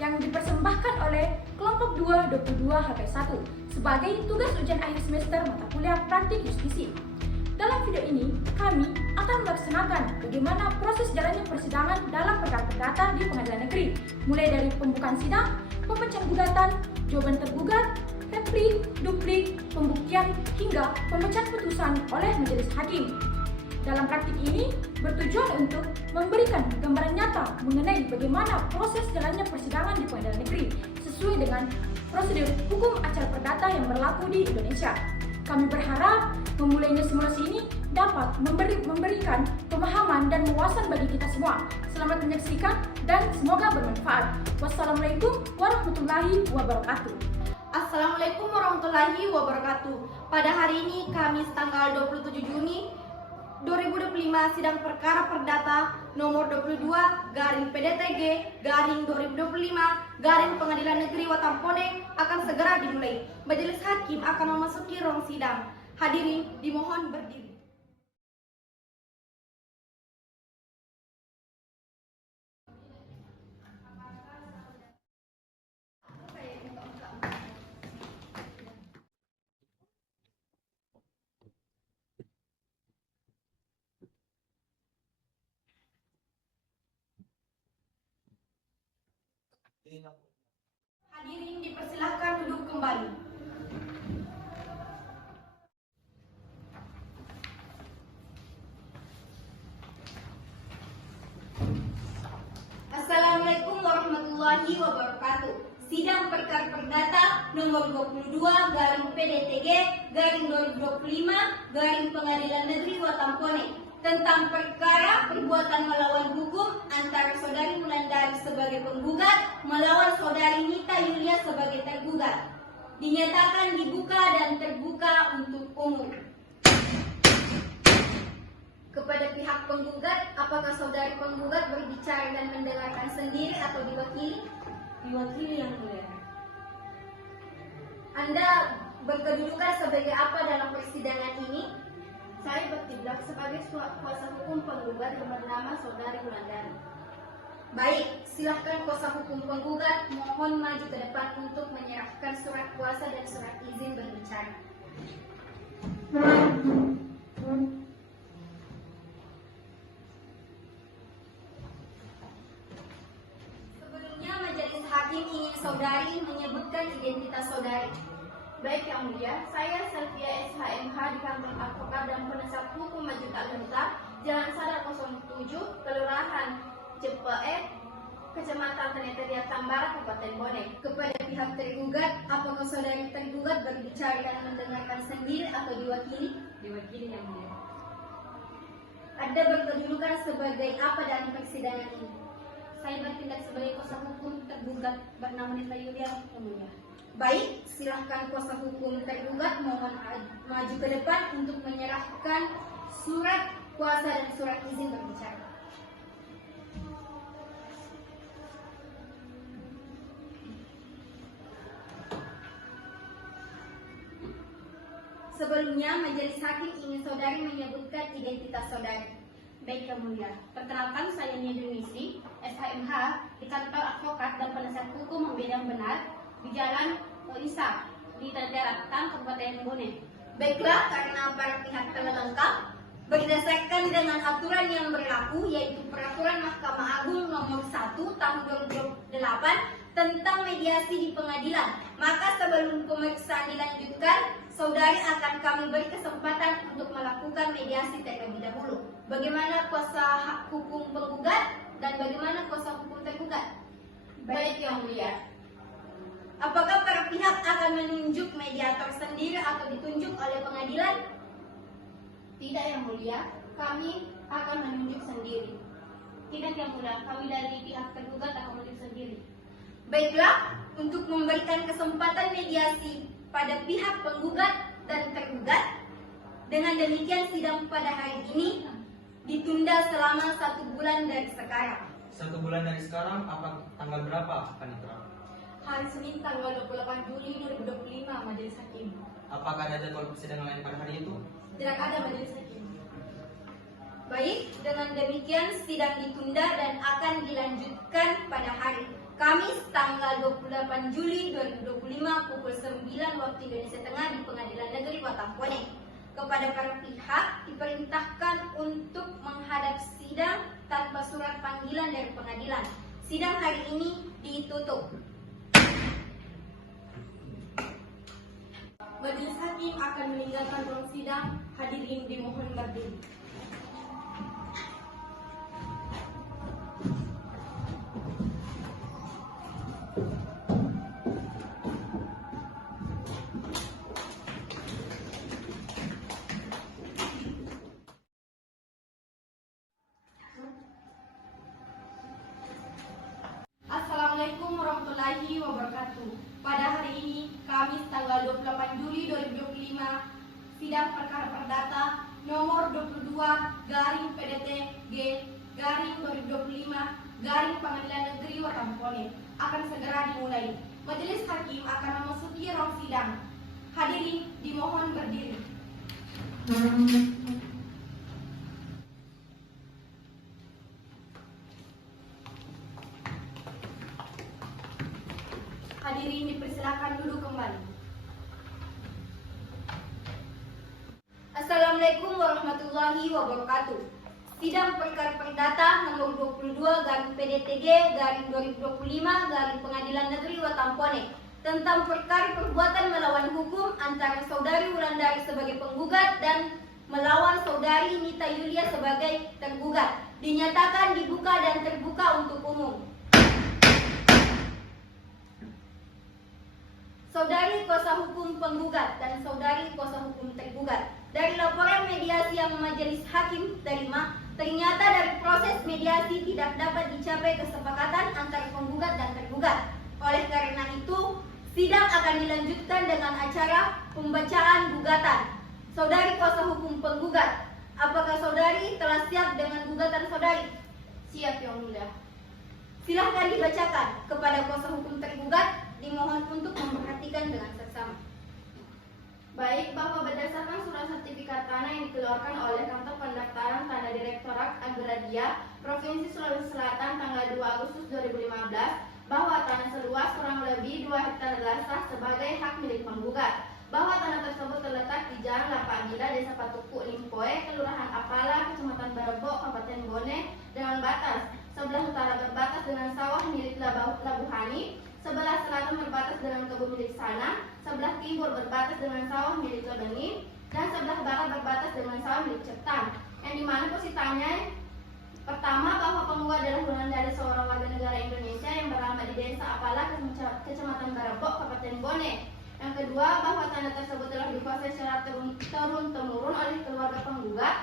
yang dipersembahkan oleh kelompok 2 22 HP1 sebagai tugas ujian akhir semester mata kuliah praktik justisi. Dalam video ini, kami akan melaksanakan bagaimana proses jalannya persidangan dalam perkara-perkara di pengadilan negeri, mulai dari pembukaan sidang, pemecahan gugatan, jawaban tergugat, replik, duplik, pembuktian, hingga pemecahan putusan oleh majelis hakim. Dalam praktik ini bertujuan untuk memberikan gambaran nyata mengenai bagaimana proses jalannya persidangan di pengadilan negeri sesuai dengan prosedur hukum acara perdata yang berlaku di Indonesia. Kami berharap memulainya simulasi ini dapat memberikan pemahaman dan wawasan bagi kita semua. Selamat menyaksikan dan semoga bermanfaat. Wassalamualaikum warahmatullahi wabarakatuh. Assalamualaikum warahmatullahi wabarakatuh. Pada hari ini Kamis tanggal 27 Juni 2025, sidang perkara perdata nomor 22 garing PDTG garing 2025 garing Pengadilan Negeri Watampone akan segera dimulai. Majelis hakim akan memasuki ruang sidang. Hadirin dimohon berdiri. Hadirin dipersilahkan duduk kembali. Assalamualaikum warahmatullahi wabarakatuh. Sidang perkara perdata nomor 22 garing PDTG garing 2025 garing Pengadilan Negeri Watampone tentang perkara perbuatan melawan hukum antara saudari Wulandari sebagai penggugat melawan saudari Nita Yulia sebagai tergugat. Dinyatakan dibuka dan terbuka untuk umum. Kepada pihak penggugat, apakah saudari penggugat berbicara dan mendengarkan sendiri atau diwakili? Diwakili yang mulia. Anda berkedudukan sebagai apa dalam persidangan ini? Saya bertindak sebagai kuasa hukum penggugat yang bernama saudari Wulandari. Baik, silahkan kuasa hukum penggugat mohon maju ke depan untuk menyerahkan surat kuasa dan surat izin berbicara. Sebelumnya majelis hakim ingin saudari menyebutkan identitas saudari. Baik yang mulia, saya Selvia SHMH di kantor advokat dan penasihat hukum Masjid Al-Huda, Jalan Sadar 07, Kelurahan Cepee, Kecamatan Tenetaria Tambara, Kabupaten Bone. Kepada pihak tergugat, apakah saudari tergugat berbicara dan mendengarkan sendiri atau diwakili? Diwakili yang mulia. Anda berkedudukan sebagai apa dalam persidangan ini? Saya bertindak sebagai kuasa hukum tergugat bernama Nita Yulia yang mulia. Baik, silahkan kuasa hukum tergugat mohon maju ke depan untuk menyerahkan surat kuasa dan surat izin berbicara. Sebelumnya, majelis hakim ingin saudari menyebutkan identitas saudari. Baik yang mulia, perkenalkan saya Nia Denisi, SHMH di kantor advokat dan penasihat hukum membela yang benar di Jalan Oisa di Tenetaria Kabupaten Bone. Baiklah, karena para pihak telah lengkap, berdasarkan dengan aturan yang berlaku, yaitu Peraturan Mahkamah Agung Nomor 1 Tahun 2008 tentang mediasi di pengadilan, maka sebelum pemeriksaan dilanjutkan, saudari akan kami beri kesempatan untuk melakukan mediasi terlebih dahulu. Bagaimana kuasa hukum penggugat dan bagaimana kuasa hukum tergugat? Baik yang mulia. Apakah para pihak akan menunjuk mediator sendiri atau ditunjuk oleh pengadilan? Tidak yang mulia, kami akan menunjuk sendiri. Tidak yang mulia, kami dari pihak tergugat akan menunjuk sendiri. Baiklah, untuk memberikan kesempatan mediasi pada pihak penggugat dan tergugat, dengan demikian sidang pada hari ini ditunda selama 1 bulan dari sekarang. 1 bulan dari sekarang, apa tanggal berapa, Panitra? Hari Senin tanggal 28 Juli 2025, Majelis Hakim. Apakah ada jadwal persidangan lain pada hari itu? Tidak ada, Majelis Hakim. Baik, dengan demikian sidang ditunda dan akan dilanjutkan pada hari Kamis tanggal 28 Juli 2025 pukul 9 waktu Indonesia Tengah di Pengadilan Negeri Watampone. Kepada para pihak diperintahkan untuk menghadap sidang tanpa surat panggilan dari pengadilan. Sidang hari ini ditutup. Majelis hakim akan meninggalkan ruang sidang. Hadirin dimohon berdiri. Assalamualaikum warahmatullahi wabarakatuh. Pada hari ini, Kamis tanggal 28 Juli 2025, sidang perkara perdata nomor 22/PDT-G/2025 Pengadilan Negeri Watampone akan segera dimulai. Majelis hakim akan memasuki ruang sidang. Hadirin dimohon berdiri. Hadirin dipersilakan duduk kembali. Assalamualaikum warahmatullahi wabarakatuh. Sidang perkara perdata nomor 22/PDTG/2025 Pengadilan Negeri Watampone tentang perkara perbuatan melawan hukum antara saudari Wulandari sebagai penggugat dan melawan saudari Nita Yulia sebagai tergugat dinyatakan dibuka dan terbuka untuk umum. Saudari kuasa hukum penggugat dan saudari kuasa hukum tergugat. Dari laporan mediasi yang majelis hakim terima, ternyata dari proses mediasi tidak dapat dicapai kesepakatan antara penggugat dan tergugat. Oleh karena itu, sidang akan dilanjutkan dengan acara pembacaan gugatan. Saudari kuasa hukum penggugat, apakah saudari telah siap dengan gugatan saudari? Siap, Yang Mulia. Silahkan dibacakan. Kepada kuasa hukum tergugat, dimohon untuk memperhatikan dengan seksama. Baik, bahwa berdasarkan surat sertifikat tanah yang dikeluarkan oleh Kantor Pendaftaran Tanah Direktorat Agraria Provinsi Sulawesi Selatan tanggal 2 Agustus 2015, bahwa tanah seluas kurang lebih 2 hektar adalah sah sebagai hak milik penggugat, bahwa tanah tersebut terletak di Jalan Lapak Gila, Desa Patuku, Limpoe, Kelurahan Apala, Kecamatan Barebok, Kabupaten Bone, dengan batas sebelah utara berbatas dengan sawah milik Labuhani, sebelah selatan berbatas dengan kebun milik Sana, sebelah timur berbatas dengan sawah milik Lebeni, dan sebelah barat berbatas dengan sawah milik Cetan. Yang dimana posisinya pertama, bahwa penggugat adalah Wulandari, seorang warga negara Indonesia yang beralamat di Desa Apala, Kecamatan Barebok, Kabupaten Bone. Yang kedua, bahwa tanah tersebut telah dikuasai secara turun-temurun oleh keluarga penggugat.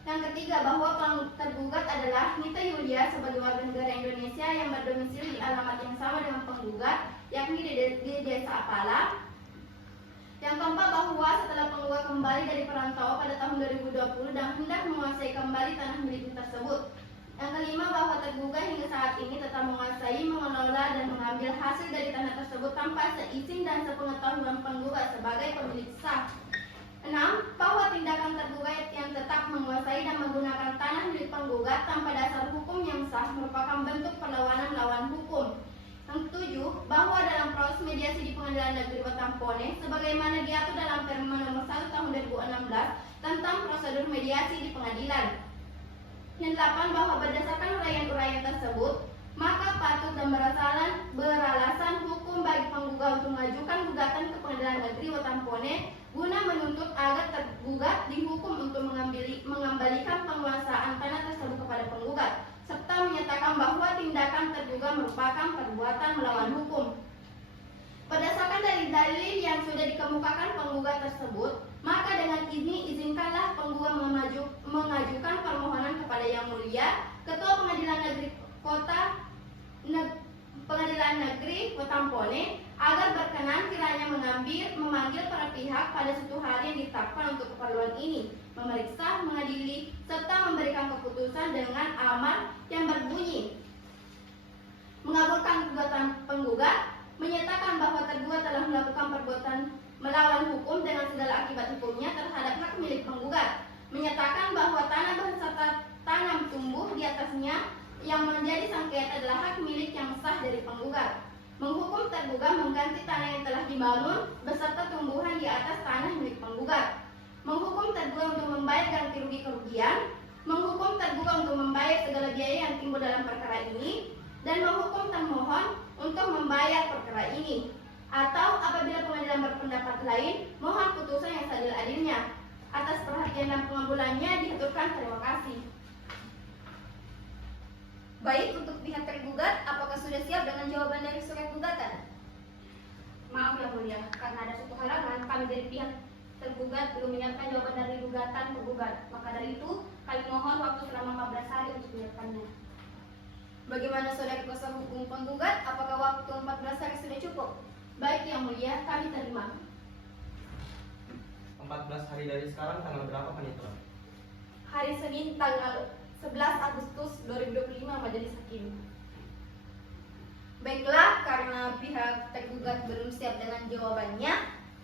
Yang ketiga, bahwa tergugat adalah Nita Yulia sebagai warga negara Indonesia yang berdomisili di alamat yang sama dengan penggugat, yakni di Desa Apala. Yang keempat, bahwa setelah penggugat kembali dari perantauan pada tahun 2020 dan hendak menguasai kembali tanah milik tersebut. Yang kelima, bahwa tergugat hingga saat ini tetap menguasai, mengelola, dan mengambil hasil dari tanah tersebut tanpa seizin dan sepengetahuan penggugat sebagai pemilik sah. 6. Bahwa tindakan tergugat yang tetap menguasai dan menggunakan tanah milik penggugat tanpa dasar hukum yang sah merupakan bentuk perlawanan melawan hukum. Yang 7. Bahwa dalam proses mediasi di Pengadilan Negeri Watampone, sebagaimana diatur dalam Permen Nomor 1 Tahun 2016 tentang prosedur mediasi di pengadilan. Yang 8. Bahwa berdasarkan uraian-uraian tersebut, maka patut dan beralasan hukum bagi penggugat untuk mengajukan gugatan ke Pengadilan Negeri Watampone guna menuntut agar tergugat dihukum untuk mengembalikan penguasaan tanah tersebut kepada penggugat, serta menyatakan bahwa tindakan tergugat merupakan perbuatan melawan hukum. Berdasarkan dalil-dalil yang sudah dikemukakan penggugat tersebut, maka dengan ini izinkanlah penggugat mengajukan permohonan kepada Yang Mulia Ketua Pengadilan Negeri Watampone agar berkenan kiranya memanggil para pihak pada suatu hari yang ditetapkan untuk keperluan ini, memeriksa, mengadili, serta memberikan keputusan dengan amar yang berbunyi: mengabulkan gugatan penggugat, menyatakan bahwa tergugat telah melakukan perbuatan melawan hukum dengan segala akibat hukumnya terhadap hak milik penggugat, menyatakan bahwa tanah beserta tanam tumbuh di atasnya Yang menjadi sengketa adalah hak milik yang sah dari penggugat. Menghukum tergugat mengganti tanah yang telah dibangun beserta tumbuhan di atas tanah milik penggugat. Menghukum tergugat untuk membayar ganti rugi kerugian. Menghukum tergugat untuk membayar segala biaya yang timbul dalam perkara ini. Dan menghukum termohon untuk membayar perkara ini. Atau apabila pengadilan berpendapat lain, mohon putusan yang seadil-adilnya. Atas perhatian dan pengabulannya diaturkan terima kasih. Baik, untuk pihak tergugat, apakah sudah siap dengan jawaban dari surat gugatan? Maaf yang mulia, karena ada suatu halangan, kami dari pihak tergugat belum menyiapkan jawaban dari gugatan tergugat. Maka dari itu, kami mohon waktu selama 14 hari untuk menyiapkannya. Bagaimana saudara kuasa hukum penggugat? Apakah waktu 14 hari sudah cukup? Baik yang mulia, kami terima. 14 hari dari sekarang tanggal berapa Panitra? Hari Senin tanggal 11 Agustus 2025 Majelis Hakim. Baiklah, karena pihak tergugat belum siap dengan jawabannya,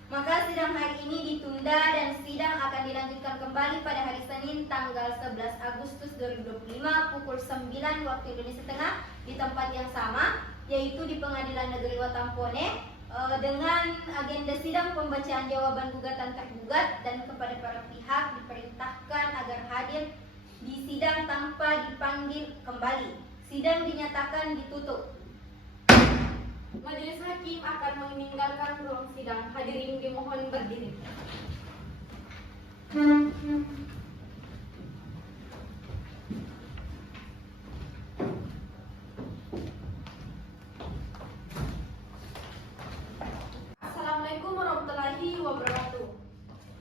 maka sidang hari ini ditunda dan sidang akan dilanjutkan kembali pada hari Senin tanggal 11 Agustus 2025 pukul 9 waktu Indonesia Tengah di tempat yang sama, yaitu di Pengadilan Negeri Watampone, dengan agenda sidang pembacaan jawaban gugatan tergugat, dan kepada para pihak diperintahkan agar hadir di sidang tanpa dipanggil kembali. Sidang dinyatakan ditutup. Majelis Hakim akan meninggalkan ruang sidang. Hadirin dimohon berdiri. Assalamualaikum warahmatullahi wabarakatuh.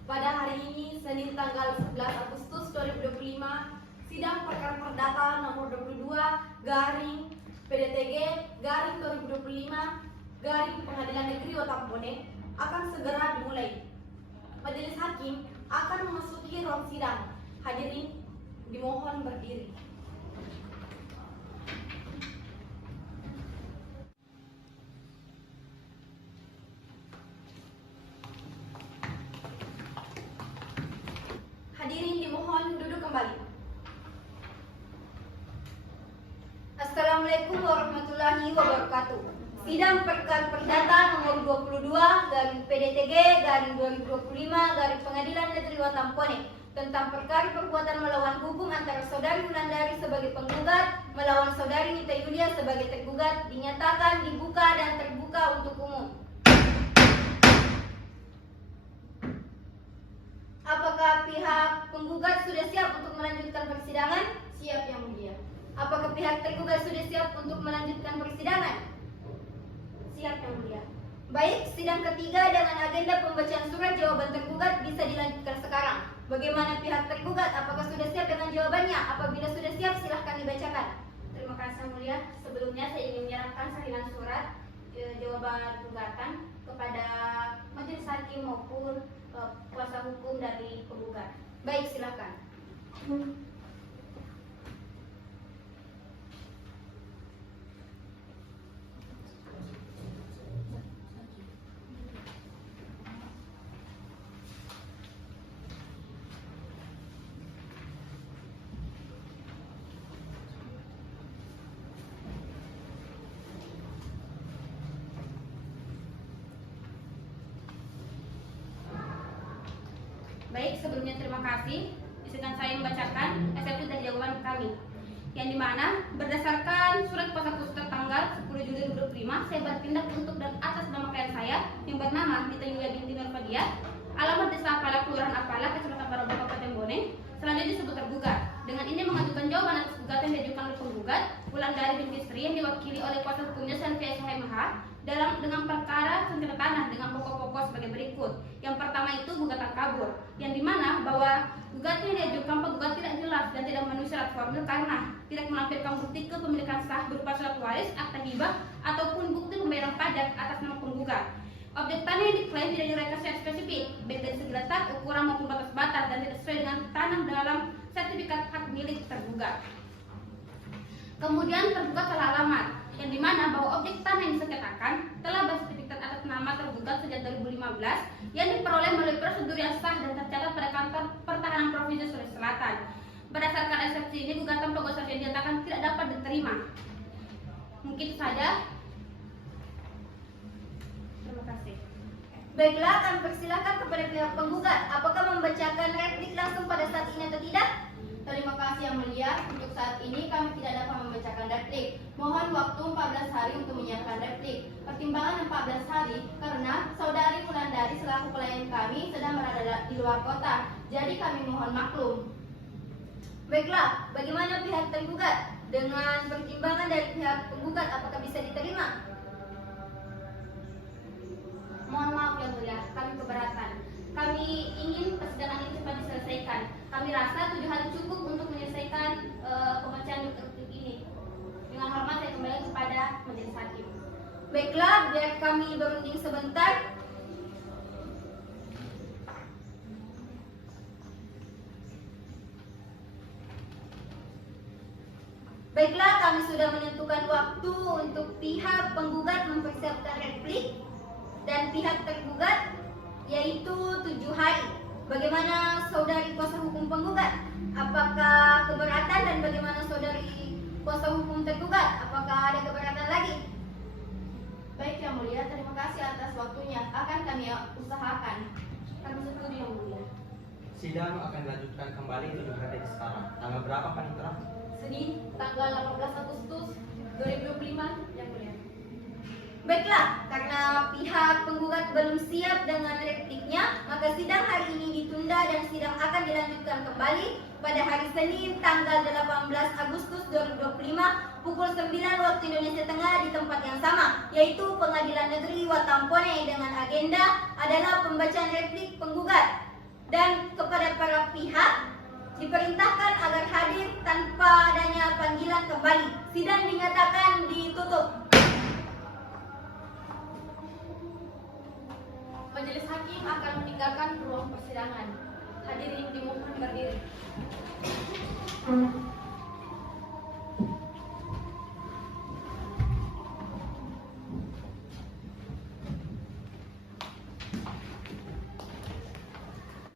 Pada hari ini, Senin tanggal 11 Agustus 2025, sidang perkara perdata nomor 22 garing PDTG garing 2025 garing Pengadilan Negeri Watampone akan segera dimulai. Majelis Hakim akan memasuki ruang sidang. Hadirin dimohon berdiri. Hadirin dimohon duduk kembali. Assalamualaikum warahmatullahi wabarakatuh. Sidang perkara perdata nomor 22 garing PDTG garing 2025 garing Pengadilan Negeri Watampone tentang perkara perbuatan melawan hukum antara saudari Wulandari sebagai penggugat melawan saudari Nita Yulia sebagai tergugat dinyatakan dibuka dan terbuka untuk umum. Apakah pihak penggugat sudah siap untuk melanjutkan persidangan? Siap yang mulia. Apakah pihak tergugat sudah siap untuk melanjutkan persidangan? Siap yang mulia. Baik, sidang ketiga dengan agenda pembacaan surat jawaban tergugat bisa dilanjutkan sekarang. Bagaimana pihak tergugat? Apakah sudah siap dengan jawabannya? Apabila sudah siap, silahkan dibacakan. Terima kasih yang mulia. Sebelumnya saya ingin menyerahkan salinan surat jawaban gugatan kepada Majelis Hakim maupun kuasa hukum dari penggugat. Baik, silahkan. Baik, sebelumnya terima kasih. Izinkan saya membacakan eksepsi dari jawaban kami, yang dimana berdasarkan surat kuasa khusus tertanggal 10 Juli 2025, saya bertindak untuk dan atas nama klien saya yang bernama Nita Yulia binti Nurfadia, alamat Desa Apala, Kelurahan Apala, Kecamatan Baroba, Kabupaten Boneng, selanjutnya disebut tergugat. Dengan ini mengajukan jawaban atas gugatan yang diajukan oleh penggugat Wulandari binti Sri yang diwakili oleh kuasa hukumnya Selvia SHMH dengan perkara sengketa tanah dengan pokok-pokok sebagai berikut. Yang pertama itu gugatan kabur, yang dimana bahwa gugatan yang diajukan penggugat tidak jelas dan tidak memenuhi syarat formil karena tidak melampirkan bukti kepemilikan sah berupa surat waris, akta hibah ataupun bukti pembayaran pajak atas nama penggugat. Objek tanah yang diklaim tidak direka secara spesifik, baik dari segi letak, ukuran maupun batas-batas, dan tidak sesuai dengan tanah dalam sertifikat hak milik tergugat. Kemudian tergugat salah alamat, yang dimana bahwa objek tanah yang disengketakan telah bersertifikat atas nama tergugat sejak 2015 yang diperoleh melalui prosedur yang sah dan tercatat pada Kantor Pertahanan Provinsi Sulawesi Selatan. Berdasarkan eksepsi ini, gugatan penggugat yang dinyatakan tidak dapat diterima. Mungkin saja. Terima kasih. Baiklah, kami persilakan kepada pihak penggugat. Apakah membacakan replik langsung pada saat ini atau tidak? Terima kasih Yang Mulia. Untuk saat ini kami tidak dapat membacakan replik. Mohon waktu 14 hari untuk menyiapkan replik. Pertimbangan 14 hari karena Saudari Wulandari selaku klien kami sedang berada di luar kota. Jadi kami mohon maklum. Baiklah, bagaimana pihak tergugat? Dengan pertimbangan dari pihak penggugat, apakah bisa diterima? Mohon maaf Yang Mulia, kami keberatan. Kami ingin persidangan ini cepat diselesaikan. Kami rasa 7 hari cukup untuk menyelesaikan pembacaan replik ini. Dengan hormat saya kembali kepada majelis hakim. Baiklah, biar kami berunding sebentar. Baiklah, kami sudah menentukan waktu untuk pihak penggugat mempersiapkan replik dan pihak tergugat, yaitu 7 hari. Bagaimana saudari kuasa hukum penggugat? Apakah keberatan, dan bagaimana saudari kuasa hukum tergugat? Apakah ada keberatan lagi? Baik Yang Mulia, terima kasih atas waktunya. Akan kami usahakan. Kami setuju Yang Mulia. Sidang akan dilanjutkan kembali 7 hari dari sekarang. Tanggal berapa Panitera? Senin, tanggal 18 Agustus 2025, Yang Mulia. Baiklah, karena pihak penggugat belum siap dengan repliknya, maka sidang hari ini ditunda dan sidang akan dilanjutkan kembali pada hari Senin tanggal 18 Agustus 2025 pukul 9 waktu Indonesia Tengah di tempat yang sama, yaitu Pengadilan Negeri Watampone, dengan agenda adalah pembacaan replik penggugat. Dan kepada para pihak diperintahkan agar hadir tanpa adanya panggilan kembali. Sidang dinyatakan ditutup. Majelis hakim akan meninggalkan ruang persidangan. Hadirin dimohon berdiri.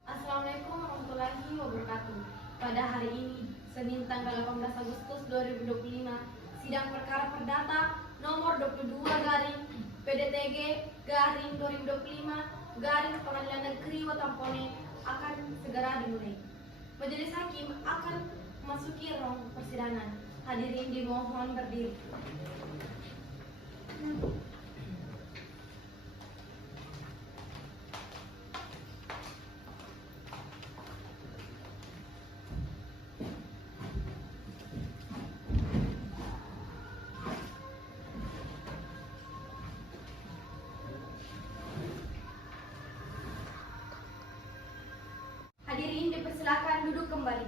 Assalamualaikum warahmatullahi wabarakatuh. Pada hari ini, Senin tanggal 18 Agustus 2025, sidang perkara perdata nomor 22 garing PDTG garing 2025 garing Pengadilan Negeri Watampone akan segera dimulai. Majelis hakim akan memasuki ruang persidangan. Hadirin dimohon berdiri. Hadirin dipersilakan duduk kembali.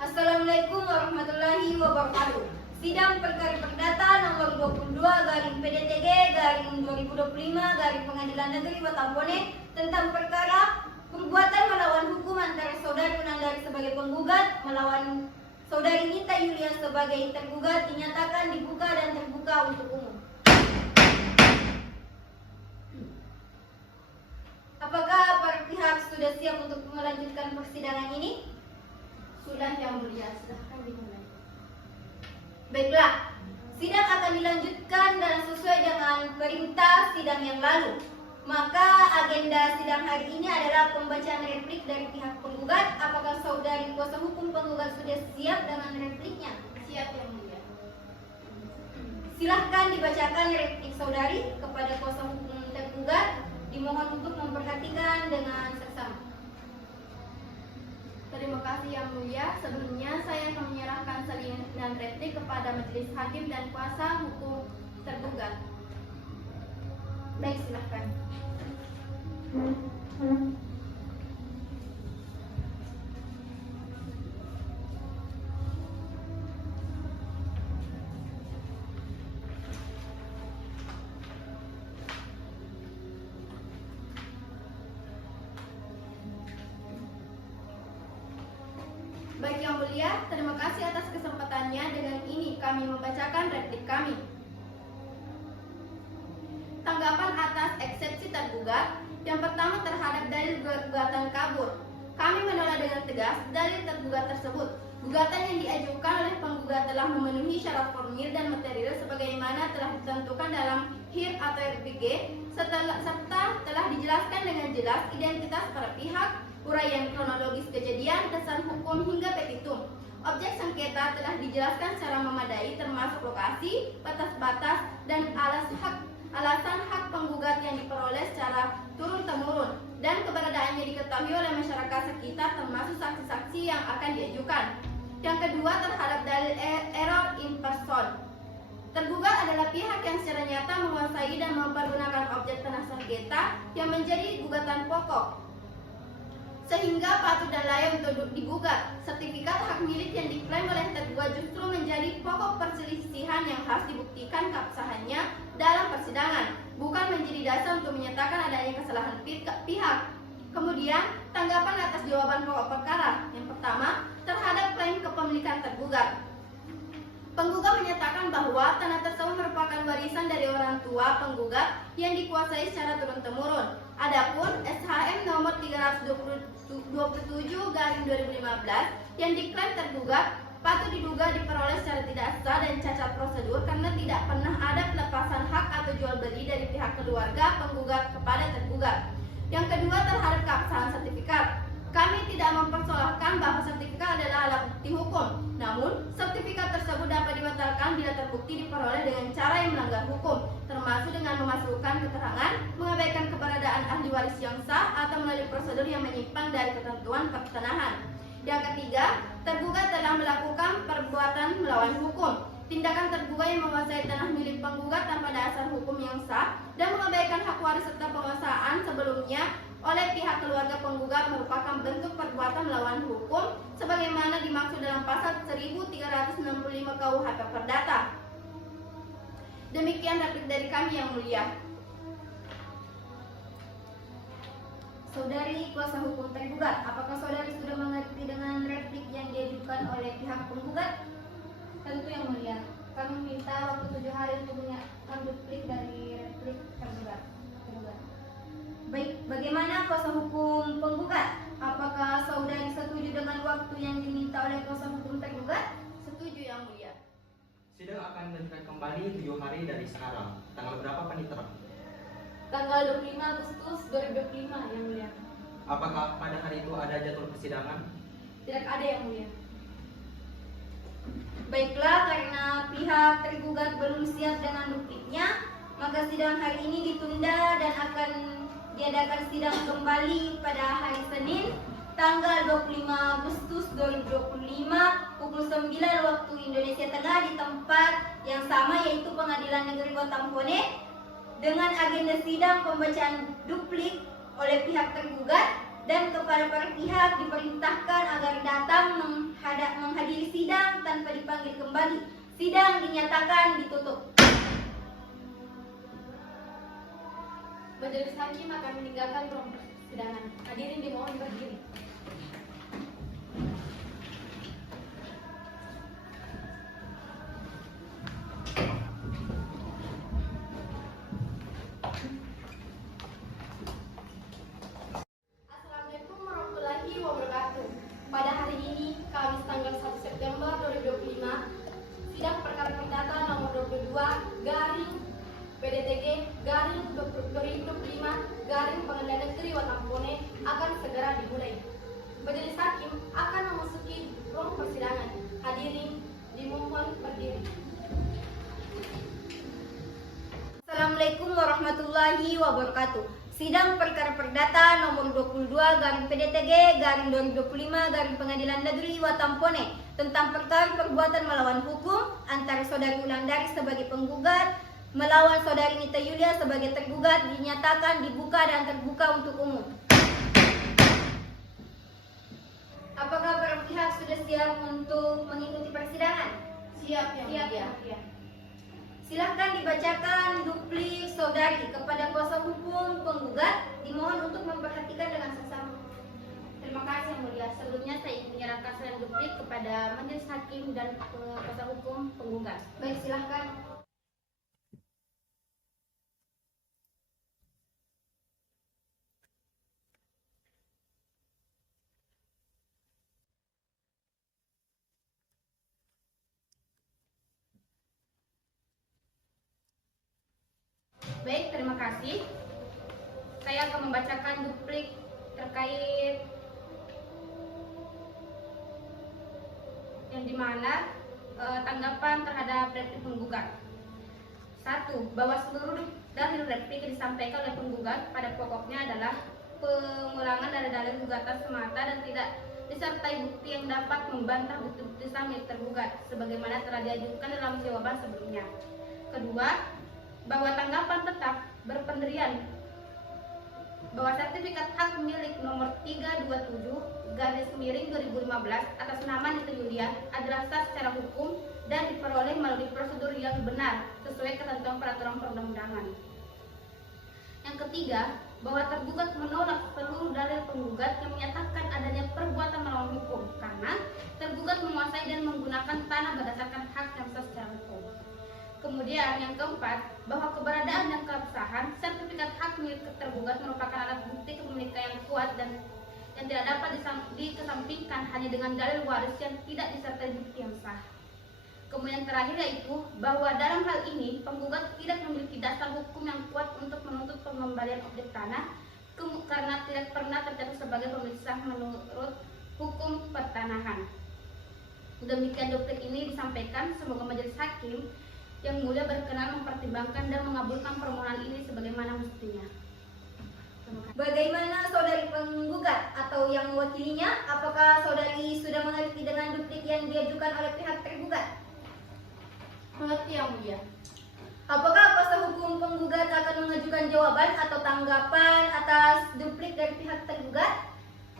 Assalamualaikum warahmatullahi wabarakatuh. Sidang perkara perdata nomor 22 garing PDTG garing 2025 garing Pengadilan Negeri Watampone tentang perkara perbuatan melawan hukum antara saudari Wulandari sebagai penggugat melawan saudari Nita Yulia sebagai tergugat dinyatakan dibuka dan terbuka untuk umum. Apakah para pihak sudah siap untuk melanjutkan persidangan ini? Sudah Yang Mulia, silahkan dimulai. Baiklah, sidang akan dilanjutkan dan sesuai dengan perintah sidang yang lalu. Maka agenda sidang hari ini adalah pembacaan replik dari pihak penggugat. Apakah saudari kuasa hukum penggugat sudah siap dengan repliknya? Siap Yang Mulia. Silahkan dibacakan replik saudari kepada kuasa hukum tergugat. Dimohon untuk memperhatikan dengan seksama. Terima kasih Yang Mulia. Sebelumnya saya akan menyerahkan salinan replik kepada majelis hakim dan kuasa hukum tergugat. Baik, silahkan. Baik Yang Mulia, terima kasih atas kesempatannya. Dengan ini kami membacakan replik kami. Tanggapan atas eksepsi tergugat. Yang pertama terhadap dalil gugatan kabur. Kami menolak dengan tegas dalil tergugat tersebut. Gugatan yang diajukan oleh penggugat telah memenuhi syarat formil dan material sebagaimana telah ditentukan dalam HIR atau RPG, serta telah dijelaskan dengan jelas identitas para pihak, uraian kronologis kejadian, kesan hukum hingga petitum. Objek sengketa telah dijelaskan secara memadai termasuk lokasi, batas-batas, dan alasan hak penggugat yang diperoleh secara turun-temurun dan keberadaannya diketahui oleh masyarakat sekitar termasuk saksi-saksi yang akan diajukan. Yang kedua, terhadap dalil error in person. Tergugat adalah pihak yang secara nyata menguasai dan mempergunakan objek tanah sengketa yang menjadi gugatan pokok, sehingga patut dan layak untuk digugat. Sertifikat hak milik yang diklaim oleh tergugat justru menjadi pokok perselisihan yang harus dibuktikan keabsahannya dalam persidangan, bukan menjadi dasar untuk menyatakan adanya kesalahan pihak. Kemudian, tanggapan atas jawaban pokok perkara. Yang pertama, terhadap klaim kepemilikan tergugat. Penggugat menyatakan bahwa tanah tersebut merupakan warisan dari orang tua penggugat yang dikuasai secara turun-temurun. Adapun SHM nomor 327/2015 yang diklaim tergugat patut diduga diperoleh secara tidak sah dan cacat prosedur karena tidak pernah ada pelepasan hak atau jual beli dari pihak keluarga penggugat kepada tergugat. Yang kedua, terhadap keabsahan sertifikat. Kami tidak mempersoalkan bahwa sertifikat adalah alat bukti hukum. Namun, sertifikat tersebut dapat dibatalkan bila terbukti diperoleh dengan cara yang melanggar hukum, termasuk dengan memasukkan keterangan, mengabaikan keberadaan ahli waris yang sah, atau melalui prosedur yang menyimpang dari ketentuan pertanahan. Yang ketiga, tergugat telah melakukan perbuatan melawan hukum. Tindakan tergugat yang menguasai tanah milik penggugat tanpa dasar hukum yang sah dan mengabaikan hak waris serta penguasaan sebelumnya oleh pihak keluarga penggugat merupakan bentuk perbuatan melawan hukum sebagaimana dimaksud dalam pasal 1365 KUHP Perdata. Demikian replik dari kami yang mulia. Saudari kuasa hukum tergugat, apakah saudari sudah mengerti dengan replik yang diajukan oleh pihak penggugat? Tentu yang mulia. Kami minta waktu 7 hari untuk menyiapkan duplik dari replik tergugat. Baik, bagaimana kuasa hukum penggugat? Apakah saudari setuju dengan waktu yang diminta oleh kuasa hukum tergugat? Setuju yang mulia. Sidang akan dilanjutkan kembali 7 hari dari sekarang. Tanggal berapa panitera? Tanggal 25 Agustus 2025 yang mulia. Apakah pada hari itu ada jadwal persidangan? Tidak ada yang mulia. Baiklah, karena pihak tergugat belum siap dengan dupliknya, maka sidang hari ini ditunda dan akan diadakan sidang kembali pada hari Senin, tanggal 25 Agustus 2025 pukul 9 waktu Indonesia Tengah di tempat yang sama, yaitu Pengadilan Negeri Watampone, dengan agenda sidang pembacaan duplik oleh pihak tergugat, dan kepada para pihak diperintahkan agar datang menghadiri sidang tanpa dipanggil kembali. Sidang dinyatakan ditutup. Majelis hakim akan meninggalkan ruang persidangan. Hadirin dimohon berdiri. Assalamualaikum warahmatullahi wabarakatuh. Pada hari ini, Kamis tanggal 1 September 2025, sidang perkara perdata nomor 22 garing PDTG garing 2025 garing Pengadilan Negeri Watampone akan segera dimulai. Majelis hakim akan memasuki ruang persidangan. Hadirin dimohon berdiri. Assalamualaikum warahmatullahi wabarakatuh. Sidang perkara perdata nomor 22 garing PDTG garing 2025 garing Pengadilan Negeri Watampone tentang perkara perbuatan melawan hukum antara saudari Wulandari sebagai penggugat melawan saudari Nita Yulia sebagai tergugat dinyatakan dibuka dan terbuka untuk umum. Apakah para pihak sudah siap untuk mengikuti persidangan? Siap yang mulia. Silakan dibacakan duplik saudari kepada kuasa hukum penggugat. Dimohon untuk memperhatikan dengan seksama. Terima kasih yang mulia. Sebelumnya saya ingin menyerahkan surat duplik kepada majelis hakim dan kuasa hukum penggugat. Baik, silahkan. Baik, terima kasih. Saya akan membacakan duplik terkait yang dimana tanggapan terhadap replik penggugat. 1. Bahwa seluruh dalil replik yang disampaikan oleh penggugat pada pokoknya adalah pengulangan dari dalil gugatan semata dan tidak disertai bukti yang dapat membantah bukti-bukti sah milik tergugat sebagaimana telah diajukan dalam jawaban sebelumnya. Kedua, bahwa tanggapan tetap berpendirian bahwa sertifikat hak milik nomor 327/2015 atas nama Nita Yulia adalah sah secara hukum dan diperoleh melalui prosedur yang benar sesuai ketentuan peraturan perundang-undangan. Yang ketiga, bahwa tergugat menolak seluruh dalil penggugat yang menyatakan adanya perbuatan melawan hukum karena tergugat menguasai dan menggunakan tanah berdasarkan hak yang sah secara hukum. Kemudian yang keempat, bahwa keberadaan dan keabsahan sertifikat hak milik tergugat merupakan alat bukti kepemilikan yang kuat dan yang tidak dapat dikesampingkan hanya dengan dalil waris yang tidak disertai bukti yang sah. Kemudian terakhir yaitu bahwa dalam hal ini penggugat tidak memiliki dasar hukum yang kuat untuk menuntut pengembalian objek tanah karena tidak pernah tercatat sebagai pemilik sah menurut hukum pertanahan. Demikian duplik ini disampaikan, semoga majelis hakim yang mulia berkenan mempertimbangkan dan mengabulkan permohonan ini sebagaimana mestinya. Bagaimana saudari penggugat atau yang mewakilinya? Apakah saudari sudah mengerti dengan duplik yang diajukan oleh pihak tergugat? Mengerti yang mulia. Apakah kuasa hukum penggugat akan mengajukan jawaban atau tanggapan atas duplik dari pihak tergugat?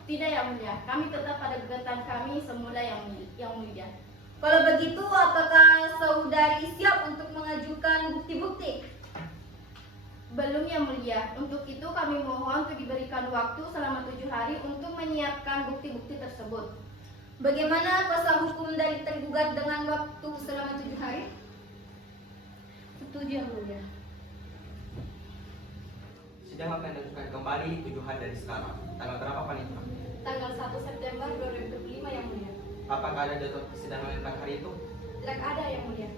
Tidak yang mulia, kami tetap pada gugatan kami semula yang mulia. Kalau begitu, apakah saudari siap untuk mengajukan bukti-bukti? Belum yang mulia, untuk itu kami mohon untuk diberikan waktu selama 7 hari untuk menyiapkan bukti-bukti tersebut. Bagaimana kuasa hukum dari tergugat dengan waktu selama 7 hari? Setuju yang mulia. Sidang akan dilakukan kembali 7 hari dari sekarang. Tanggal berapa Panitra? Tanggal 1 September 2025 yang mulia. Apakah ada jadwal persidangan tentang hari itu? Tidak ada yang mulia.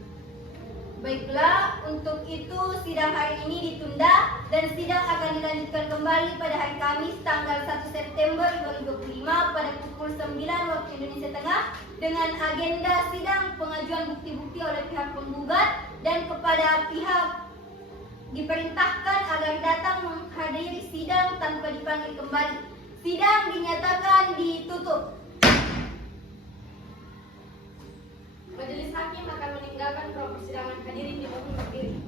Baiklah, untuk itu sidang hari ini ditunda dan sidang akan dilanjutkan kembali pada hari Kamis tanggal 1 September 2025 pada pukul 9 waktu Indonesia Tengah dengan agenda sidang pengajuan bukti-bukti oleh pihak penggugat dan kepada pihak diperintahkan agar datang menghadiri sidang tanpa dipanggil kembali. Sidang dinyatakan ditutup. Majelis hakim akan meninggalkan ruang persidangan. Hadirin dimohon berdiri.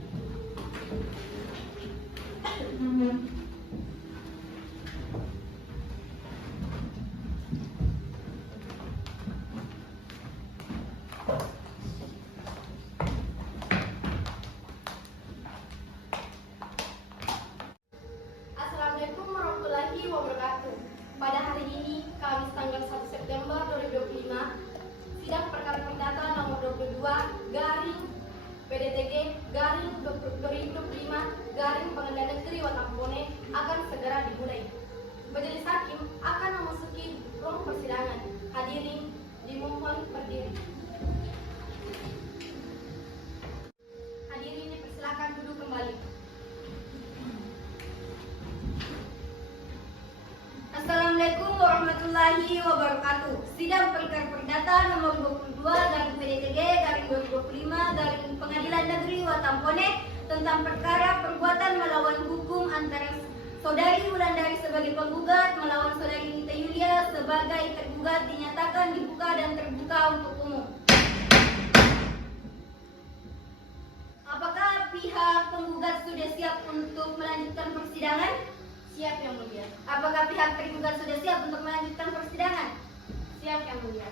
Assalamualaikum warahmatullahi wabarakatuh. Pada hari ini, Kamis tanggal 1 September 2025, sidang perkara perdata nomor 22/PDTG/2025 Pengadilan Negeri Watampone akan segera dimulai. Majelis hakim akan memasuki ruang persidangan. Hadirin dimohon berdiri. Hadirin dipersilakan duduk kembali. Assalamualaikum warahmatullahi wabarakatuh. Sidang perkara perdata nomor 22/PDTG/2025 Pengadilan Negeri Watampone tentang perkara perbuatan melawan hukum antara saudari Wulandari sebagai penggugat melawan saudari Nita Yulia sebagai tergugat dinyatakan dibuka dan terbuka untuk umum. Apakah pihak penggugat sudah siap untuk melanjutkan persidangan? Siap yang mulia. Apakah pihak tergugat sudah siap untuk melanjutkan persidangan? Siap yang mulia.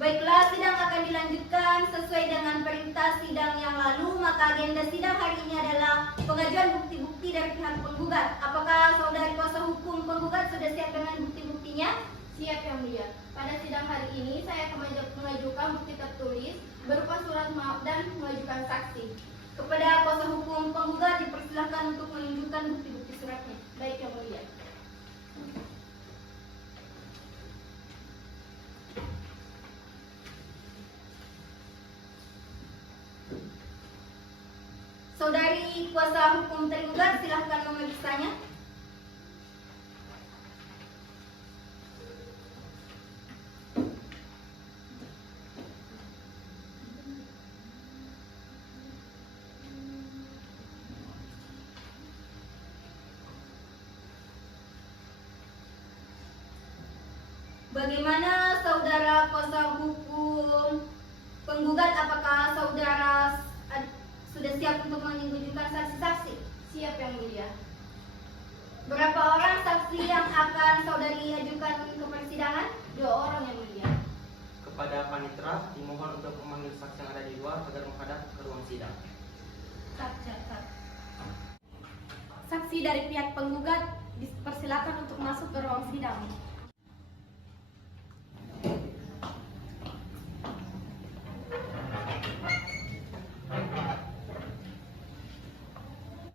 Baiklah, sidang akan dilanjutkan sesuai dengan perintah sidang yang lalu. Maka agenda sidang hari ini adalah pengajuan bukti-bukti dari pihak penggugat. Apakah saudari kuasa hukum penggugat sudah siap dengan bukti-buktinya? Siap yang mulia. Pada sidang hari ini saya akan mengajukan bukti tertulis berupa surat maaf dan mengajukan saksi. Kepada kuasa hukum penggugat dipersilahkan untuk menunjukkan bukti-bukti suratnya. Baik yang mulia. Saudari Dari kuasa hukum tergugat, silahkan memeriksanya. Bagaimana saudara kuasa hukum penggugat? Apakah saudara sudah siap untuk menunjukkan saksi-saksi? Siap Yang Mulia. Berapa orang saksi yang akan saudari ajukan ke persidangan? 2 orang Yang Mulia. Kepada panitera dimohon untuk memanggil saksi yang ada di luar agar menghadap ke ruang sidang. Saksi dari pihak penggugat dipersilakan untuk masuk ke ruang sidang.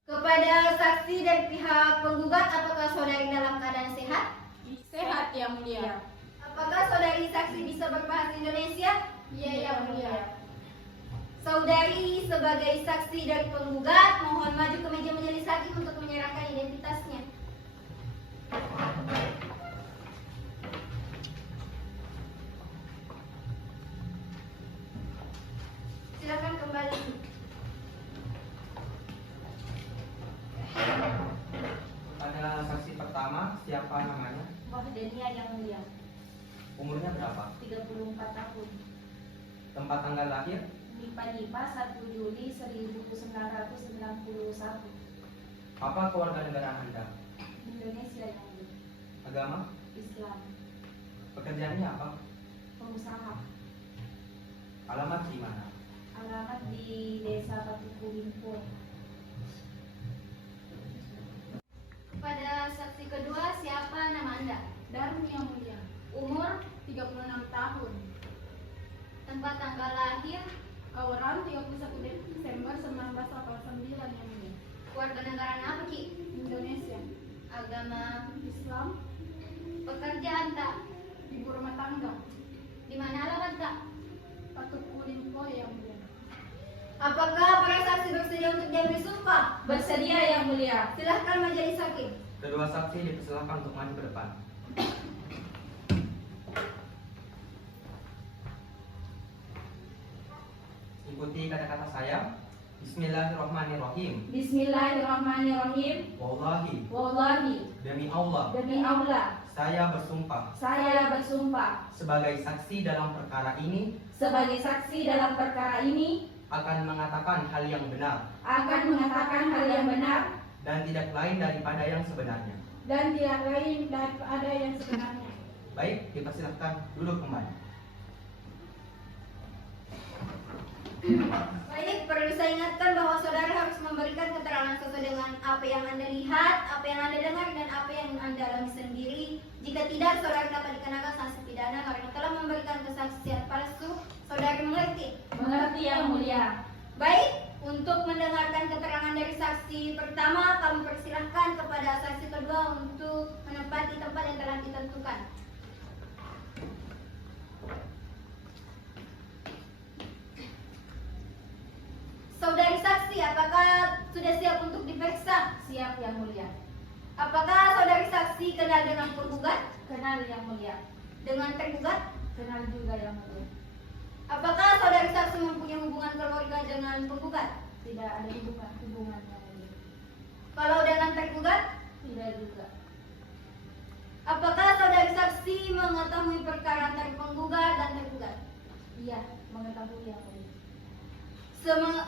Kepada saksi dari pihak penggugat, apakah saudari dalam keadaan sehat? Sehat Yang Mulia. Apakah saudari saksi bisa berbahasa Indonesia? Iya Yang Mulia. Saudari sebagai saksi dari penggugat, mohon maju ke meja majelis hakim untuk menyerahkan identitasnya. Silakan kembali. Pada saksi pertama, siapa namanya? Wahdania Yang Mulia. Umurnya berapa? 34 tahun. Tempat tanggal lahir? Nipa 1 Juli 1991. Apa keluarga negara Anda? Indonesia Yang Mulia. Agama? Islam. Pekerjaannya apa? Pengusaha. Alamat di mana? Alamat di Desa Patuku Limpo. Pada saksi kedua, siapa nama Anda? Darmi Yang Mulia. Umur, 36 tahun. tempat tanggal lahir, Kawaran 31 Desember 1989 Yang Mulia. keluarga negaraan apa Ki? Indonesia. Agama, Islam. pekerjaan tak? Ibu rumah tangga. Di mana alamat tak? Patuku Limpo Yang Mulia. Apakah para saksi bersedia untuk diambil sumpah? Bersedia Yang Mulia. Silahkan majelis hakim. Kedua saksi dipersilakan untuk maju ke depan. Ikuti kata-kata saya. Bismillahirrahmanirrahim. Bismillahirrahmanirrahim. Wallahi, Wallahi, demi Allah, demi Allah, saya bersumpah saya bersumpah sebagai saksi dalam perkara ini sebagai saksi dalam perkara ini akan mengatakan hal yang benar akan mengatakan hal yang benar dan tidak lain daripada yang sebenarnya. dan tidak lain daripada yang sebenarnya. Baik, dipersilakan duduk kembali. Baik, perlu saya ingatkan bahwa saudara harus memberikan keterangan sesuai dengan apa yang Anda lihat, apa yang Anda dengar, dan apa yang Anda alami sendiri. Jika tidak, saudara dapat dikenakan sanksi pidana karena telah memberikan kesaksian palsu. Saudara mengerti? Mengerti Yang Mulia. Baik, untuk mendengarkan keterangan dari saksi pertama, kami persilahkan kepada saksi kedua untuk menempati tempat yang telah ditentukan. Saudari saksi, apakah sudah siap untuk diperiksa? Siap Yang Mulia. Apakah saudari saksi kenal dengan penggugat? Kenal Yang Mulia. Dengan tergugat? Kenal juga Yang Mulia. Apakah saudari saksi mempunyai hubungan keluarga dengan penggugat? Tidak ada hubungan Yang Mulia. Kalau dengan tergugat? Tidak juga. Apakah saudari saksi mengetahui perkara antara penggugat dan tergugat? Iya, mengetahui Yang Mulia.